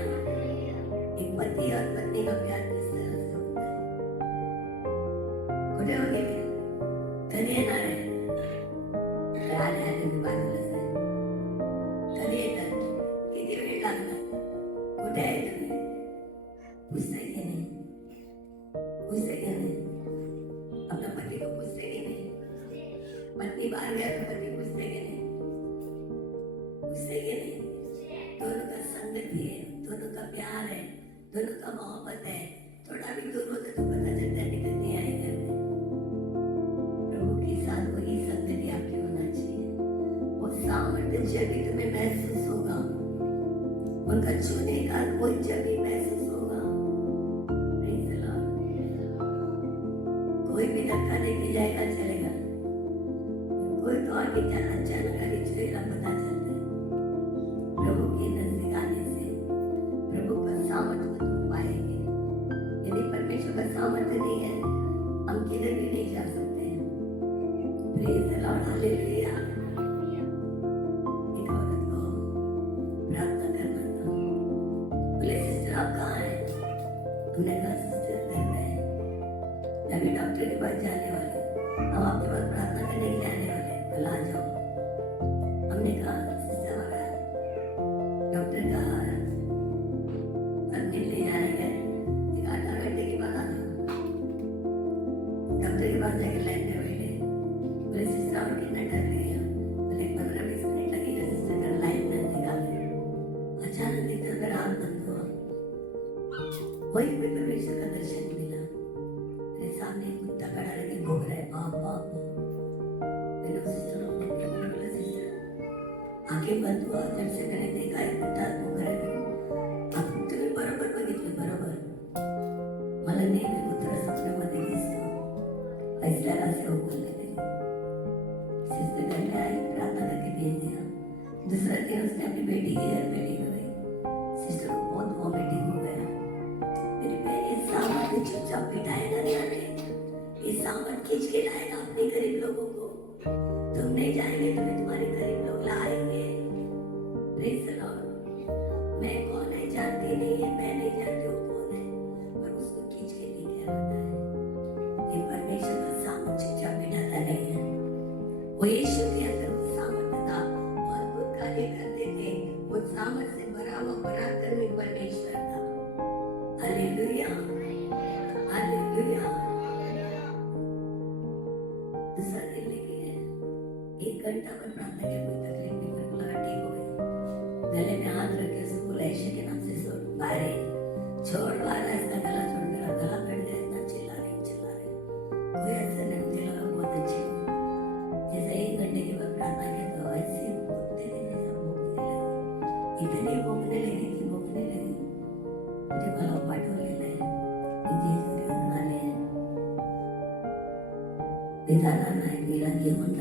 एक पति और पत्नी का प्यार किस तरह से होता है? खोटे हो गए क्या? करिए ना रे, प्यार है दिन बादल से करिए ना, कितनी वेट लगना? खोटे है तुम्हें? पूछते कि नहीं? पूछते कि नहीं? अपना पति को पूछते कि नहीं? पत्नी बाहर गया तो पति पूछते कि नहीं? पूछते कि नहीं? दोनों का संगति है, दोनों का प्यार है, दोनों का मोहब्बत है। थोड़ा भी दूर होता तो पता चलता है निकल नहीं आए घर में। प्रभु के साथ वही संगति आपकी होना चाहिए। वो सामर्थ्य जब भी तुम्हें महसूस होगा, उनका छूने का कोई जब भी महसूस होगा, प्रेज द लॉर्ड। कोई भी धक्का नहीं मिल जाएगा, चलेगा। कोई तो आगे अचानक आगे चलेगा, पता चलता है। प्रभु के नजदीक आने से प्रभु का सामर्थ्य को तुम पाएंगे। यदि परमेश्वर का सामर्थ्य नहीं है, हम किधर भी नहीं जा सकते। Praise the Lord. हालेलुया। एक औरत को प्रार्थना करना था। बोले सिस्टर आप कहाँ हैं? हमने कहा सिस्टर घर में है, अभी डॉक्टर के पास जाने वाले, हम आपके पास प्रार्थना करने के लिए आने वाले, कल आ जाओ। हमने कहा सिस्टर हमारा डॉक्टर का मिलने जाएंगे, 8 घंटे के बाद आ जाओ। डॉक्टर के पास जाकर लाइन में बैठे। बोले सिस्टर और कितना टाइम लगेगा? बोले 15-20 मिनट लगेगा सिस्टर, कर लाइन में निकाले। अचानक देखते अंदर हाथ बंद हुआ। वहीं पे परमेश्वर का दर्शन मिला। मेरे सामने एक कुत्ता खड़ा रह के भौंक रहा है, बाप बाप। मैंने सिस्टर को फोन किया, मैंने बोला सिस्टर आंखें बंद हुआ, जब से मैंने देखा एक कुत्ता भौंक रहा है, आप तुम्ही बरोबर बघितलं, बरोबर मला नेहमी कुत्रा स्वप्नामध्ये दिसतो, ऐसल्या असे हो बोलले ते। सिस्टर घर में आई, प्रार्थना करके भेज दिया। दूसरा दिन उसने अपनी बेटी के घर में लेकर गई। सिस्टर को बहुत वॉमिटिंग हो गया। मेरी बहन ये सामर्थ चुपचाप बिठाएगा नहीं आने, ये सामर्थ खींच के लाएगा अपने गरीब लोगों को। तुम नहीं जाएंगे तो तुम्हारे गरीब लोग लाएंगे। Praise the Lord. मैं कौन है जानती नहीं है, मैं नहीं जानती वो कौन है, पर उसको खींच के लेके आता है। ये परमेश्वर का सामर्थ चुपचाप बिठाता नहीं है। वो यीशु के अंदर वो सामर्थ था, अद्भुत कार्य करते थे। वो सामर्थ से भरा हुआ पराक्रमी परमेश्वर था। Hallelujah, hallelujah. दूसरा दिन लेके गए, 1 घंटा में प्रार्थना की, कोई तकलीफ नहीं, मेरे को लगा ठीक हो गई। गले में हाथ रख के उसको बोला यीशु के नाम से सो बाहर छोड़ वाला इसका गला छोड़, मेरा गला कट जाए, इतना चिल्ला रही कोई असर नहीं। मुझे लगा बहुत अच्छी हूँ। जैसे 1 घंटे के बाद प्रार्थना किया तो ऐसे कुत्ते के जैसा भौंकने लगी, इतनी भौंकने लगी कि भौंकने लगी मुझे गला पाटोले लगे। पिता जीवन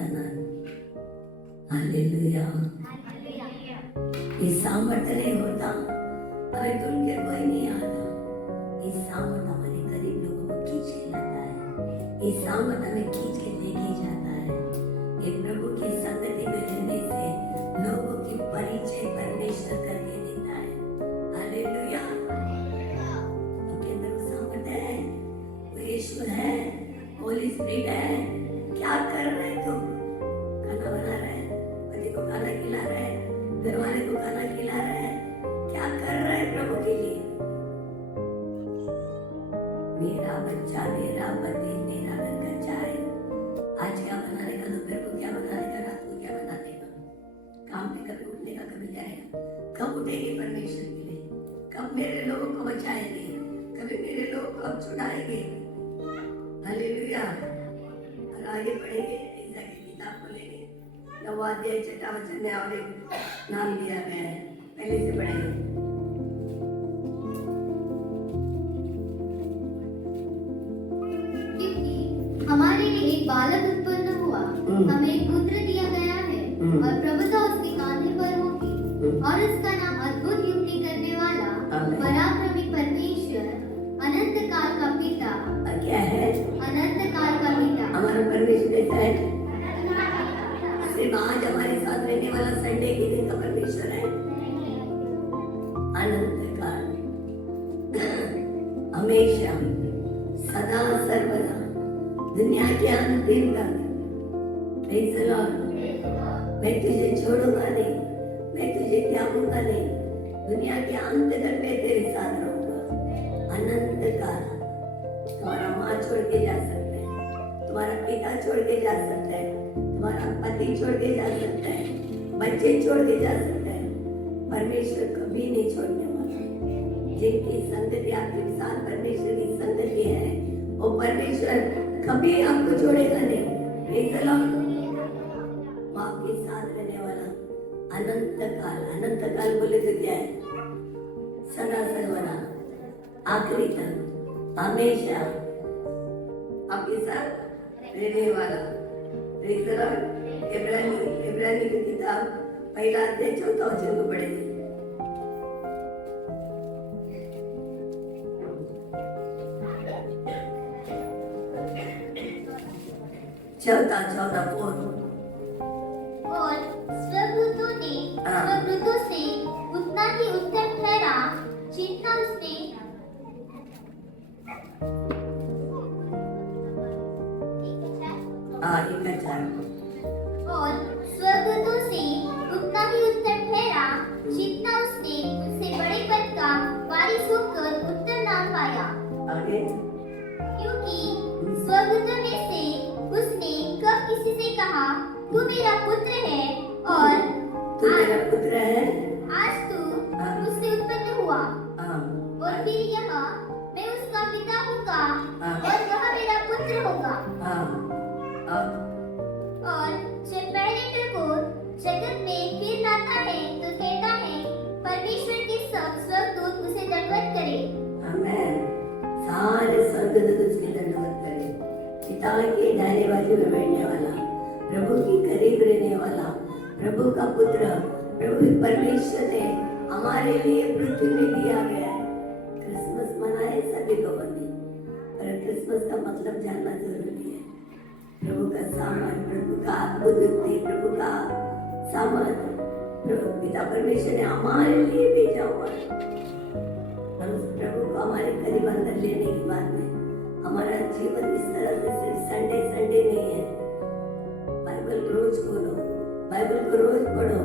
हालेलुया। ये सामर्थ्य नहीं होता, हमें ढूंढ के कोई नहीं आता। ये सामर्थ्य हमारे गरीब लोगों को खींच के लाता है, ये सामर्थ्य हमें खींच के लेके जाता है। ये प्रभु की संगति में रहने से लोगों की परिचय परमेश्वर करके देता है। हालेलुया। आपके अंदर वो सामर्थ्य है, वो यीशु है, होली स्पिरिट है। क्या कर रहे हैं तुम? खाना बना रहे हैं, पति को खाना खिला रहे हैं, घर वाले को खाना खिला रहे हैं, क्या कर रहे हैं प्रभु के लिए? मेरा बच्चा, मेरा पति, मेरा घर का चाय, आज क्या बनाने का, दोपहर को क्या बनाने का, रात को क्या बनाने का, काम पे कभी उठने का कभी जाएगा। कब उठेंगे परमेश्वर के लिए? कब मेरे लोगों को बचाएंगे? कभी मेरे लोगों को अब छुड़ाएंगे? हालेलुया। और आगे पढ़ेंगे, ईसा की किताब खोलेंगे, 9वां अध्याय 6वां वचन में और एक नाम दिया गया है, पहले से पढ़ेंगे। क्योंकि हमारे लिए एक बालक उत्पन्न हुआ, हमें एक पुत्र दिया गया है और प्रभुता उसके कांधे पर होगी और उसका नाम अद्भुत युक्ति करने वाला, पराक्रमी परमेश्वर, अनंत काल का पिता। क्या है? अनंत काल का पिता। हमारा परमेश्वर है, सिर्फ आज हमारे साथ रहने वाला संडे के दिन का परमेश्वर है। अनंत काल, हमेशा, सदा सर्वदा, दुनिया के अंतिम तक। Praise the Lord। मैं तुझे छोड़ूंगा नहीं, मैं तुझे त्यागूंगा नहीं, दुनिया के अंत तक मैं तेरे साथ रहूंगा। अनंत काल। तुम्हारा माँ छोड़ के जा सकते हैं, तुम्हारा पिता छोड़ के जा सकता है, तुम्हारा पति छोड़ के जा सकता है, बच्चे छोड़ के जा सकते हैं, परमेश्वर कभी नहीं छोड़ने वाला। जिनकी संगति आपके साथ परमेश्वर की संगति है, वो परमेश्वर कभी आपको छोड़ेगा नहीं। Praise the Lord। वो आपके साथ रहने वाला अनंत काल। अनंत काल बोले तो क्या है? सदा सर्वदा, आखिरी तक, हमेशा आपके साथ रहने वाला। Praise the Lord। इब्रानी की किताब 1 अध्याय 4 वचन को पढ़ेंगे। 14 और स्वभूतों ने स्वभूतों से उतना ही उत्तम ठहरा जितना उसने और स्वभूतों से उतना ही उत्तम ठहरा जितना उसने उससे बड़े पद का वारिस होकर उत्तम नाम पाया। आगे। क्योंकि स्वभूतों में से उसने कब किसी से कहा तू मेरा पुत्र है और तू मेरा पुत्र है, आज तू मुझसे उत्पन्न हुआ, और फिर यह मैं उसका पिता होगा और वह मेरा पुत्र होगा। और जब पहले टकोर जगत में फिर लाता है तो कहता है परमेश्वर के सब स्वर्गदूत उसे दंडवत करे। आमेन। सारे स्वर्गदूत उसके दंडवत करे। पिता के दाहिने बाजू में बैठने वाला, प्रभु के करीब रहने वाला, प्रभु का पुत्र, प्रभु परमेश्वर ने हमारे लिए पृथ्वी में दिया गया है। क्रिसमस मनाए सभी लोगों ने, पर क्रिसमस का मतलब जानना जरूरी है। प्रभु का सामान, प्रभु का बुद्धि, प्रभु का सामान, प्रभु पिता परमेश्वर ने हमारे लिए भेजा हुआ है। और उस प्रभु को हमारे करीब अंदर लेने के बाद में हमारा जीवन इस तरह से सिर्फ संडे संडे नहीं है। बाइबल रोज खोलो, बाइबल को रोज पढ़ो।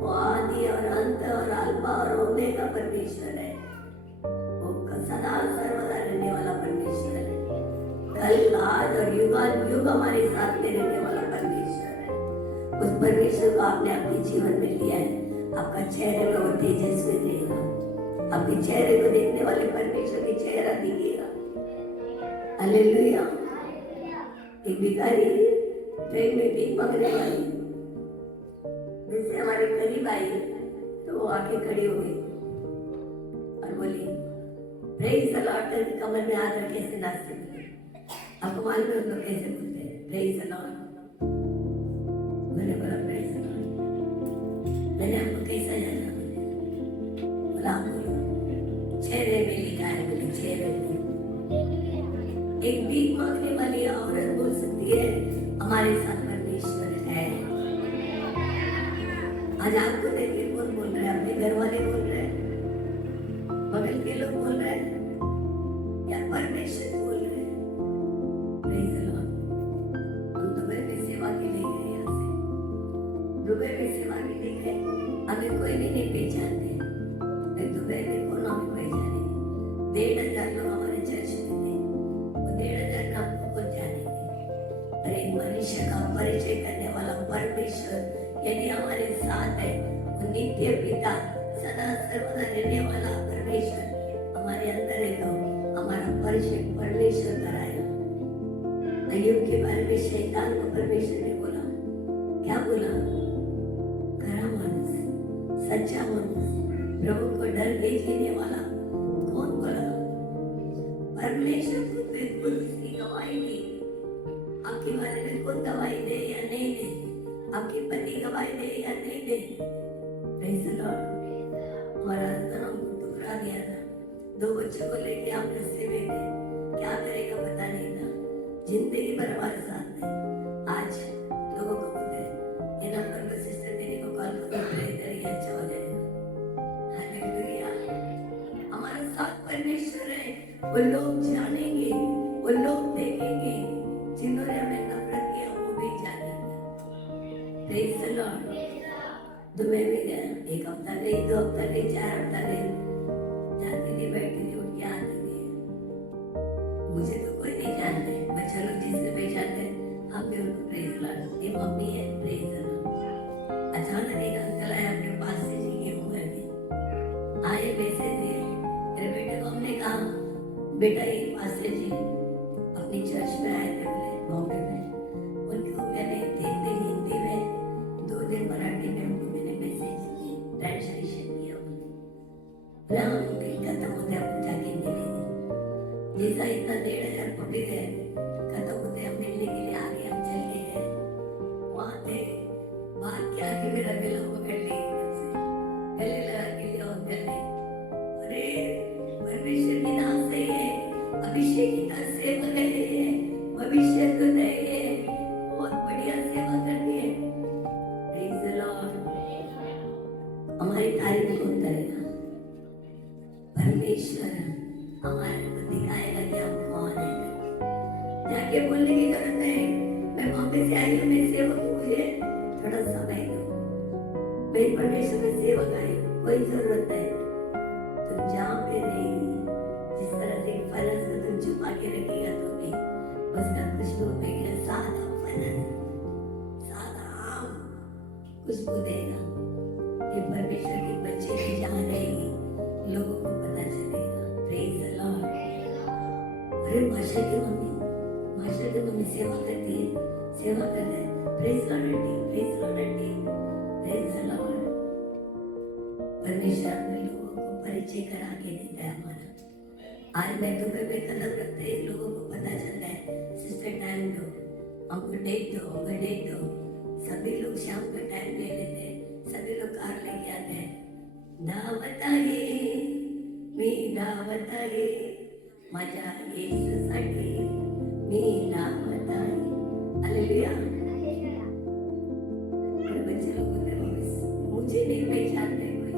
वो आदि और अंत और अल्फा और ओमेगा परमेश्वर है। वो सदा सर्वदा रहने वाला परमेश्वर है। कल, आज और युग हमारे साथ में रहने वाला परमेश्वर है। उस परमेश्वर को आपने अपने जीवन में लिया है, आपका चेहरे पर वो तेजस्वी रहेगा। आपके चेहरे को देखने वाले परमेश्वर की चेहरा दिखेगा। हालेलुया। एक भिखारी ट्रेन में भीख मांगने वाली जैसे हमारे करीब आई तो वो आके खड़ी हो गई और बोली प्रेज द लॉर्ड करके कमर में हाथ रखे ऐसे नाचते थे। आपको मालूम है लोग कैसे बोलते हैं प्रेज द लॉर्ड। मैंने बोला प्रेज द लॉर्ड। मैंने आपको कैसा जाना? बोला आप बोलो। चेहरे में लिखा है, बोली चेहरे में। एक भीख मांगने वाली औरत बोल सकती है हमारे साथ परमेश्वर है। आज आपको देख के कौन बोल रहा है? अपने घर वाले बोल रहे हैं, बगल के लोग बोल रहे हैं, या परमेश्वर बोल रहे हैं? Praise the Lord. हम दुबई में सेवा के लिए गए, यहाँ से दुबई में सेवा के लिए गए। हमें कोई भी नहीं पहचानते। दुबई में कौन हमें पहचाने? 1,500 लोग हमारे चर्च में थे। वो 1,500 का हमको कौन जानेंगे? अरे मनुष्य का परिचय करने वाला परमेश्वर यदि हमारे साथ है, वो नित्य पिता सदा सर्वदा रहने वाला परमेश्वर हमारे अंदर है तो हमारा परिचय परमेश्वर कराएगा। अय्यूब के बारे में शैतान को परमेश्वर ने बोला, क्या बोला? खरा मानुस, सच्चा मानुस, प्रभु को डर के जीने वाला कौन बोला? परमेश्वर को बिल्कुल उसकी गवाही दी। आपके बारे में कौन गवाही दे या नहीं दे? आपके पति गवाही दे या नहीं दे? Praise the Lord. हमारा हस्बैंड हमको ठुकरा दिया था, 2 बच्चों को लेके हम रास्ते में गए, क्या करेगा पता नहीं था। जिंदगी भर हमारे साथ है। आज लोगों को बोलते हैं ये नंबर पर सिस्टर मेरे को कॉल करो, प्रे करिए, अच्छा हो जाएगा। हालेलुया। हमारे साथ परमेश्वर है। वो लोग जानेंगे, वो लोग देखेंगे, जिन्होंने हमें नफरत किया वो भी जानेंगे। Praise the Lord. दुबई में गया, 1 हफ्ता गई, 2 हफ्ता गई, 4 हफ्ता गई, जाती थी, बैठती थी, उठ के आती थी। मुझे तो कोई नहीं जानते, बच्चे लोग जिससे पहचानते हम भी उनको प्रेज द लॉर्ड, ये मम्मी है, प्रेज द लॉर्ड। अचानक एक अंकल आए अपने पास से जी के उम्र के, आए मैसेज दिए। मेरे बेटे को हमने कहा बेटा ये पास से जी अपनी चर्च में आए थे, बोले बॉम्बे में। उनको मैंने 3 दिन हिंदी में, 2 दिन मराठी में उनको मैंने मैसेज की, ट्रांसलेशन किया। राम खत्म होते हम जाके मिलेंगे। जैसा इतना 1,500 फुटे गए, खत्म होते हम मिलने के लिए आगे हम चल के गए। वहाँ थे, बात क्या कि मेरा गला पकड़ ली, गले लगा के लिया और गले। अरे परमेश्वर की नाम से है, अभिषेक की तरह सेवा कर रही है, भविष्य तो नहीं है, बहुत बढ़िया सेवा करती है। Praise the Lord. हमारी तारीफ कौन करेगा? परमेश्वर हमारे को दिखाएगा कि हम कौन है। जाके बोलने की जरूरत है मैं बॉम्बे से आई हूँ, मैं सेवक हूँ, मुझे थोड़ा समय दो, मेरी परमेश्वर में सेवक आई, कोई जरूरत है। तुम जहाँ पे रहेगी, जिस तरह से फरस को तुम छुपा के रखेगा तो भी उसका खुशबू देगा, सादा फरस, सादा आम खुशबू देगा। ये परमेश्वर के बच्चे की जहाँ रहेगी लोगों को पता चलेगा। Praise the Lord. अरे माशा की मम्मी सेवा करती है, सेवा कर रहे हैं। Praise Lord aunty, praise Lord aunty, praise the Lord. परमेश्वर अपने लोगों को परिचय करा के देता है हमारा। आज मैं दुबई में कदम रखते ही लोगों को पता चलता है सिस्टर टाइम दो, हमको डेट दो, हमको डेट दो। सभी लोग शाम का टाइम ले लेते हैं, सभी लोग कार लेके आते हैं। दावत आहे, मी दावत आहे, माझ्या येशूसाठी मी दावत आहे। हालेलुया। मेरे बच्चे लोग बोलते हैं मुझे नहीं पहचानते कोई,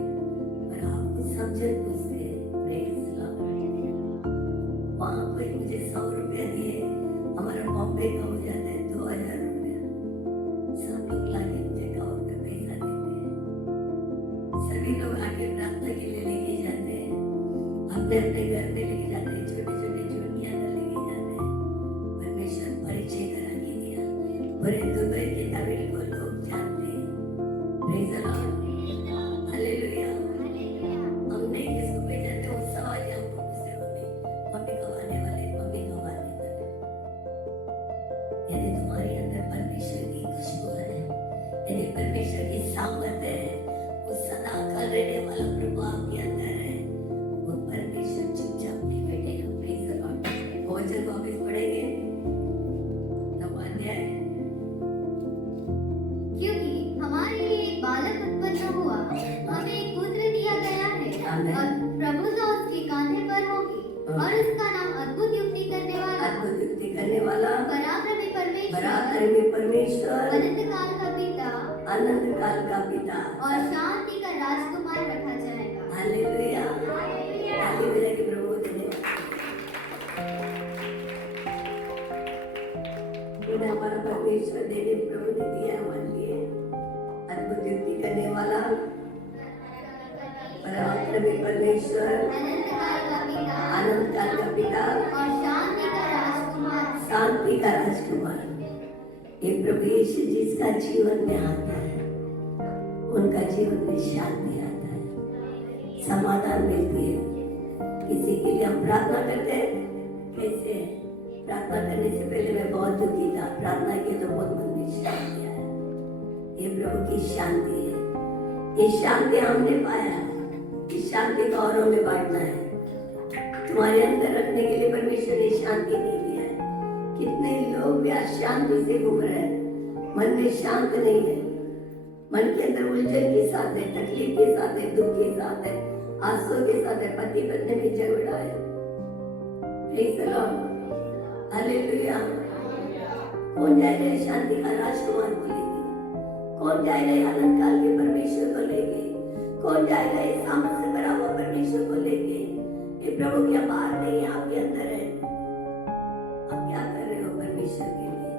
पर आपको समझन पूछते हैं। Praise Lord. वहाँ कोई मुझे 100 रुपया दिए, हमारा बॉम्बे का हो जाता है 2,000 रुपया। सब लोग लाके मुझे अकाउंट में पैसा देते हैं। सभी लोग आके प्रार्थना के लिए लेके जाते हैं, अपने अपने घर में लेके जाते हैं, छोटे छोटे चूड़ियाँ लेके जाते हैं। परमेश्वर परिचय करा के दिया, पूरे दुबई के तमिल को लोग जानते हैं। Praise the Lord. हालेलुया। हमने किसको पहचाना? यदि तुम्हारे अंदर परमेश्वर की खुशबू है, यदि परमेश्वर की सामर्थ है, वो सदा काल रहने वाला प्रभु आपके अंदर है, वो परमेश्वर चुपचाप नहीं बैठेगा। Praise the Lord. भोजन वापस पढ़ेंगे 9वां अध्याय। क्योंकि हमारे लिए एक बालक उत्पन्न हुआ, हमें एक पुत्र दिया गया है, आमीन। और प्रभुता उसके कांधे पर होगी, और उसका नाम अद्भुत युक्ति करने वाला, अद्भुत युक्ति करने वाला, पराक्रमी परमेश्वर, पराक्रमी परमेश्वर, अनंत काल का पिता, अनंत काल का पिता, और शांति का राजकुमार रखा जाएगा। हालेलुया। हालेलुया के प्रभु धन्यवाद। इन्हें हमारा परमेश्वर देवी प्रभु ने दिया हमारे लिए अद्भुत युक्ति करने वाला, पराक्रमी परमेश्वर, अनंत काल का पिता, अनंत काल का पिता, और शांति का राजकुमार। शांति का राजकुमार। ये प्रभु यीशु जिसका जीवन में आता है, उनका जीवन में शांति आता है, समाधान मिलती है। किसी के लिए हम प्रार्थना करते हैं, कैसे प्रार्थना करने से पहले मैं बहुत दुखी था, प्रार्थना की तो बहुत मन में शांति आया। ये प्रभु की शांति है। ये शांति हमने पाया, इस शांति को औरों में बांटना है। तुम्हारे अंदर रखने के लिए परमेश्वर ने शांति नहीं दिया है। कितने लोग भी अशांति से घूम रहे हैं, मन में शांत नहीं है, मन के अंदर उलझन के साथ है, तकलीफ के साथ है, दुख के साथ है, आंसू के साथ है, पति पत्नी में झगड़ा है। Praise the Lord. हालेलुया। कौन जाएगा शांति का राजकुमार को लेके? कौन जाएगा अनंत काल के परमेश्वर को लेके? कौन जाएगा इस सामर्थ से भरा हुआ परमेश्वर को लेके? ये प्रभु क्या बात नहीं आपके अंदर है? आप क्या कर रहे हो परमेश्वर के लिए?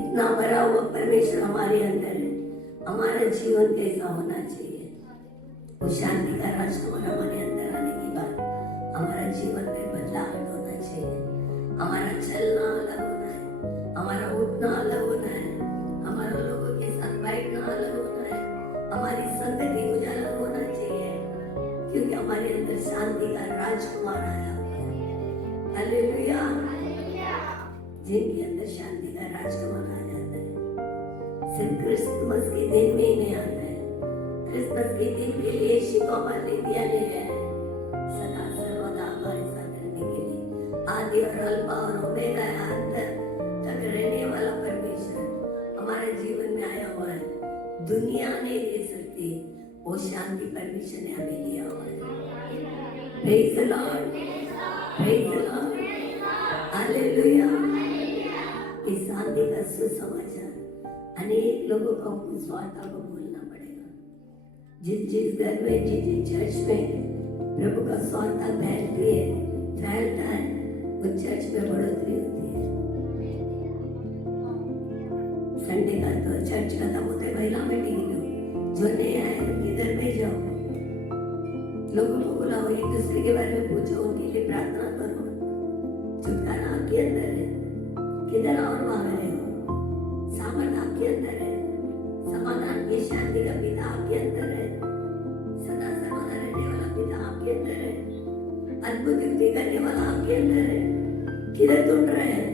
इतना भरा हुआ परमेश्वर हमारे अंदर है। हमारा जीवन कैसा होना चाहिए? वो शांति का राजकुमार हमारे अंदर आने के बाद हमारा जीवन में बदलाव होना चाहिए। हमारा चलना अलग होना है, हमारा उठना अलग होना है, हमारा लोगों के साथ बैठना अलग होना है, हमारी संगति कुछ अलग होना चाहिए, क्योंकि हमारे अंदर शांति का राजकुमार आया। हालेलुया। जिनके अंदर शांति का राजकुमार आ जाता है, सिर्फ क्रिसमस के दिन में ही नहीं आता है। क्रिसमस के दिन के लिए यीशु को हमारे दिया नहीं है, सदा सर्वदा हमारे साथ रहने के लिए आदि और अल्फा और ओमेगा अंतर तक रहने वाला परमेश्वर हमारे जीवन में आया हुआ है। दुनिया नहीं दे सकती वो शांति परमेश्वर ने हमें दिया हुआ है। Praise the Lord. Praise the Lord. Hallelujah. इस शांति का सुसमाचार अनेक लोगों को उस वार्ता को बोलना पड़ेगा। जिस जिस घर में, जिस जिस चर्च में प्रभु का स्वार्था फैलता है, वो चर्च में बढ़ोतरी होती है। संडे का तो चर्च खत्म होते महिला मीटिंग लो, जो नहीं आए उनके घर में जाओ, लोगों को बुलाओ, एक दूसरे के बारे में पूछो, उनके लिए प्रार्थना करो। छुटकारा आपके अंदर है, किधर और भाग रहे हो? सामर्थ आपके अंदर है, समाधान की शांति का पिता आपके अंदर है, सदा सर्वदा रहने वाला पिता आपके अंदर है, अद्भुत युक्ति करने वाला आपके अंदर है। किधर ढूंढ रहे हैं?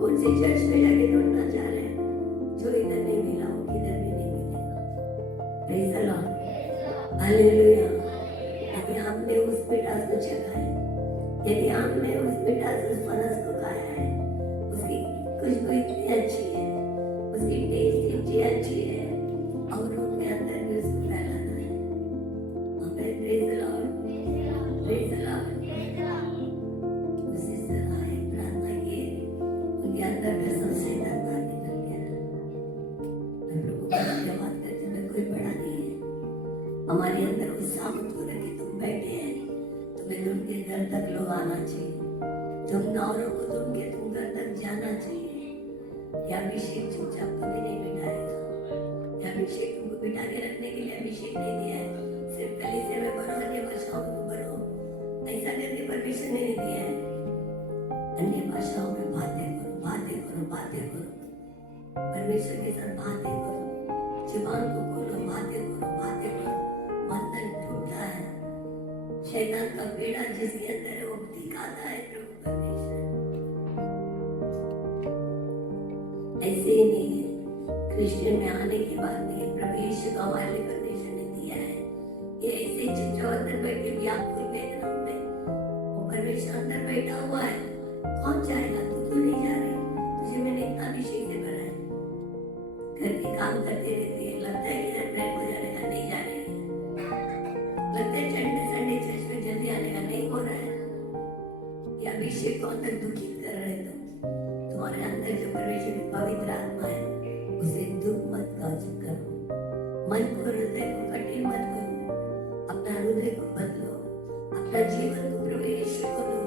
कौन सी चर्च में जाके ढूंढना चाह रहे हैं? जो इधर नहीं मिला वो किधर भी नहीं मिलेगा। Praise the Lord. हालेलुया। यदि आपने उस पिटास को चखा है, यदि आपने उस पिटास उस फनस को खाया है, उसकी खुशबू इतनी अच्छी है, उसकी टेस्ट इतनी अच्छी है, और उनके अंदर भी उसको फैलाना है। हमें praise the Lord. Praise the Lord. उसी तरह एक प्रार्थना की, उनके अंदर का सबसे बाहर निकल गया। मैं प्रभु का धन्यवाद करते मैं कोई बड़ा नहीं है। हमारे अंदर उस सामर्थ को रखे तुम बैठे हैं, तुम्हें तुमके घर तक लोग आना चाहिए, तुम नौरों को तुम घर तक जाना चाहिए। यह अभिषेक चुपचाप कभी नहीं बिठाएगा। यह अभिषेक तुमको बिठा के रखने के लिए अभिषेक नहीं दिया है। सिर्फ कलीसिया में भरो, अन्य भाषाओं में भरो, ऐसा करके परमिशन नहीं दिया है। अन्य भाषाओं में बातें करो, बातें करो, बातें करो, परमेश्वर के साथ बातें करो, जुबान को खोलो, बातें करो, बातें करो। बंधन टूटा है, शैतान का बेड़ा जिसके अंदर है वो दिखाता है प्रभु परमेश्वर। ऐसे ही नहीं है, क्रिश्चियन में आने के बाद नहीं, प्रभु यीशु को हमारे लिए परमेश्वर ने दिया है। ये ऐसे चित्र अंदर बैठ के भी आपको वेदना में वो परमेश्वर अंदर बैठा हुआ है। कौन जाएगा? तू क्यों नहीं जा रही? तुझे मैंने इतना अभिषेक से भरा है। घर के काम करते रहते हैं, लगता है कि रेड हो जाने का, नहीं जा रहे हैं। लगता है संडे चर्च में जल्दी आने का, नहीं हो रहा है। ये अभिषेक को अंदर दुखित कर रहे हो। तुम्हारे अंदर जो परमेश्वर की पवित्र आत्मा है उसे दुख मत करो, मन को हृदय को कठिन मत करो, अपना हृदय को बदलो, अपना जीवन को प्रभु यीशु को दो।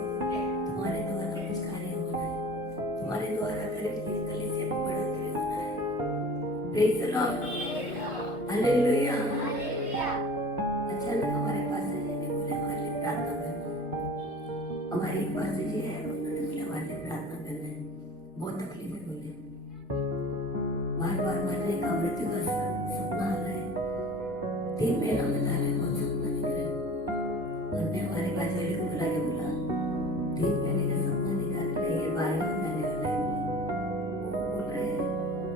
तुम्हारे द्वारा कुछ कार्य होना है, तुम्हारे द्वारा कलीसिया में बढ़ोतरी होना है। Praise the Lord, hallelujah. अचानक हमारे पास जी ने बोले हमारे लिए प्रार्थना करना। हमारे एक पास जी है, उन्होंने बोले हमारे लिए प्रार्थना करना है। बहुत तकलीफ है, बोले बार बार मरने का, मृत्यु का सपना आ रहा है। 3 महीना बता रहे, बहुत सपना दिख रहा है। हमने हमारे पास वाले को बुला के बोला 3 महीने का सपना दिखा रहे, ये 12वां जाने वाला है। वो बोल रहे हैं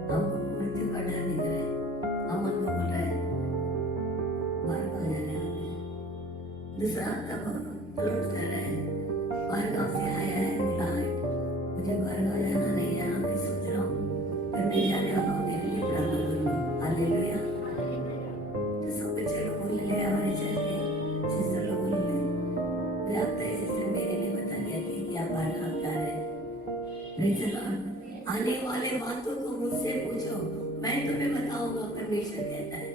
हमको मृत्यु का डर दिख रहा है। हम उनको बोल रहे हैं 12वां जाने वाला है। दूसरा हफ्ता लौट कर रहे हैं, बाहर गाँव से आया है, बोला मुझे बाहर गाँव जाना, नहीं जाना, मैं सोच रहा हूँ, फिर नहीं जाने वाला हूँ, मेरे लिए प्रार्थना करो। हालेलुया। तो सब बच्चे लोग बोलने लगे, हमारे चर्च में सिस्टर लोग बोलने लगे, मुझे लगता है सिस्टर मेरे लिए बता दिया कि क्या बाहर गाँव जा रहे हैं। Praise the Lord. आने वाले बातों को मुझसे पूछो, मैं तुम्हें बताऊंगा, परमेश्वर कहता है।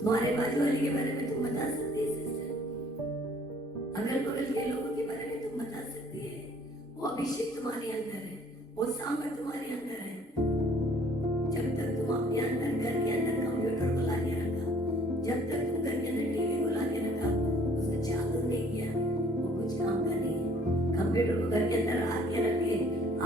तुम्हारे बाजू वाले के बारे में तुम बता सकती है सिस्टर, अगल बगल के लोगों के बारे में तुम बता सकती है। वो अभिषेक तुम्हारे अंदर है, वो सामर्थ तुम्हारे अंदर है। जब तक तुम अपने अंदर, घर के अंदर कंप्यूटर को ला के रखा, जब तक तुम घर के अंदर टीवी को ला के रखा, उसको चालू नहीं किया, वो कुछ काम का नहीं है। कंप्यूटर को घर के अंदर आके रखे,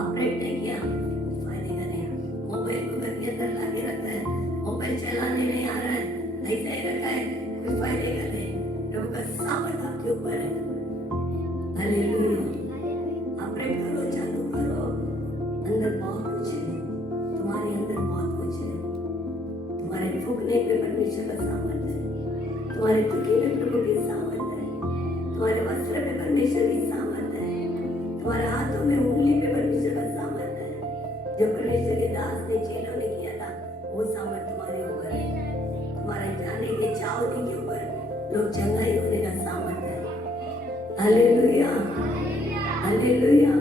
ऑपरेट नहीं किया, फायदे का नहीं। मोबाइल को घर के अंदर ला के रखा है, मोबाइल चलाने नहीं आ रहा है, ऐसा ही रखा है, कोई फायदे का नहीं। प्रभु का सामर्थ आपके ऊपर है। हालेलुया। ऑपरेट करो, चालू करो, अंदर बहुत कुछ है, तुम्हारे अंदर बहुत कुछ है। तुम्हारे फूकने पे परमेश्वर का सामर्थ है, तुम्हारे दुखी में प्रभु की सामर्थ है, तुम्हारे वस्त्र पे परमेश्वर की सामर्थ है, तुम्हारे हाथों में उंगली पे परमेश्वर का सामर्थ है। जो परमेश्वर के दास ने, चेलों ने किया था, वो सामर्थ तुम्हारे ऊपर है। तुम्हारे जाने के, चावने के ऊपर लोग चंगाई होने का सामर्थ है। Hallelujah, hallelujah.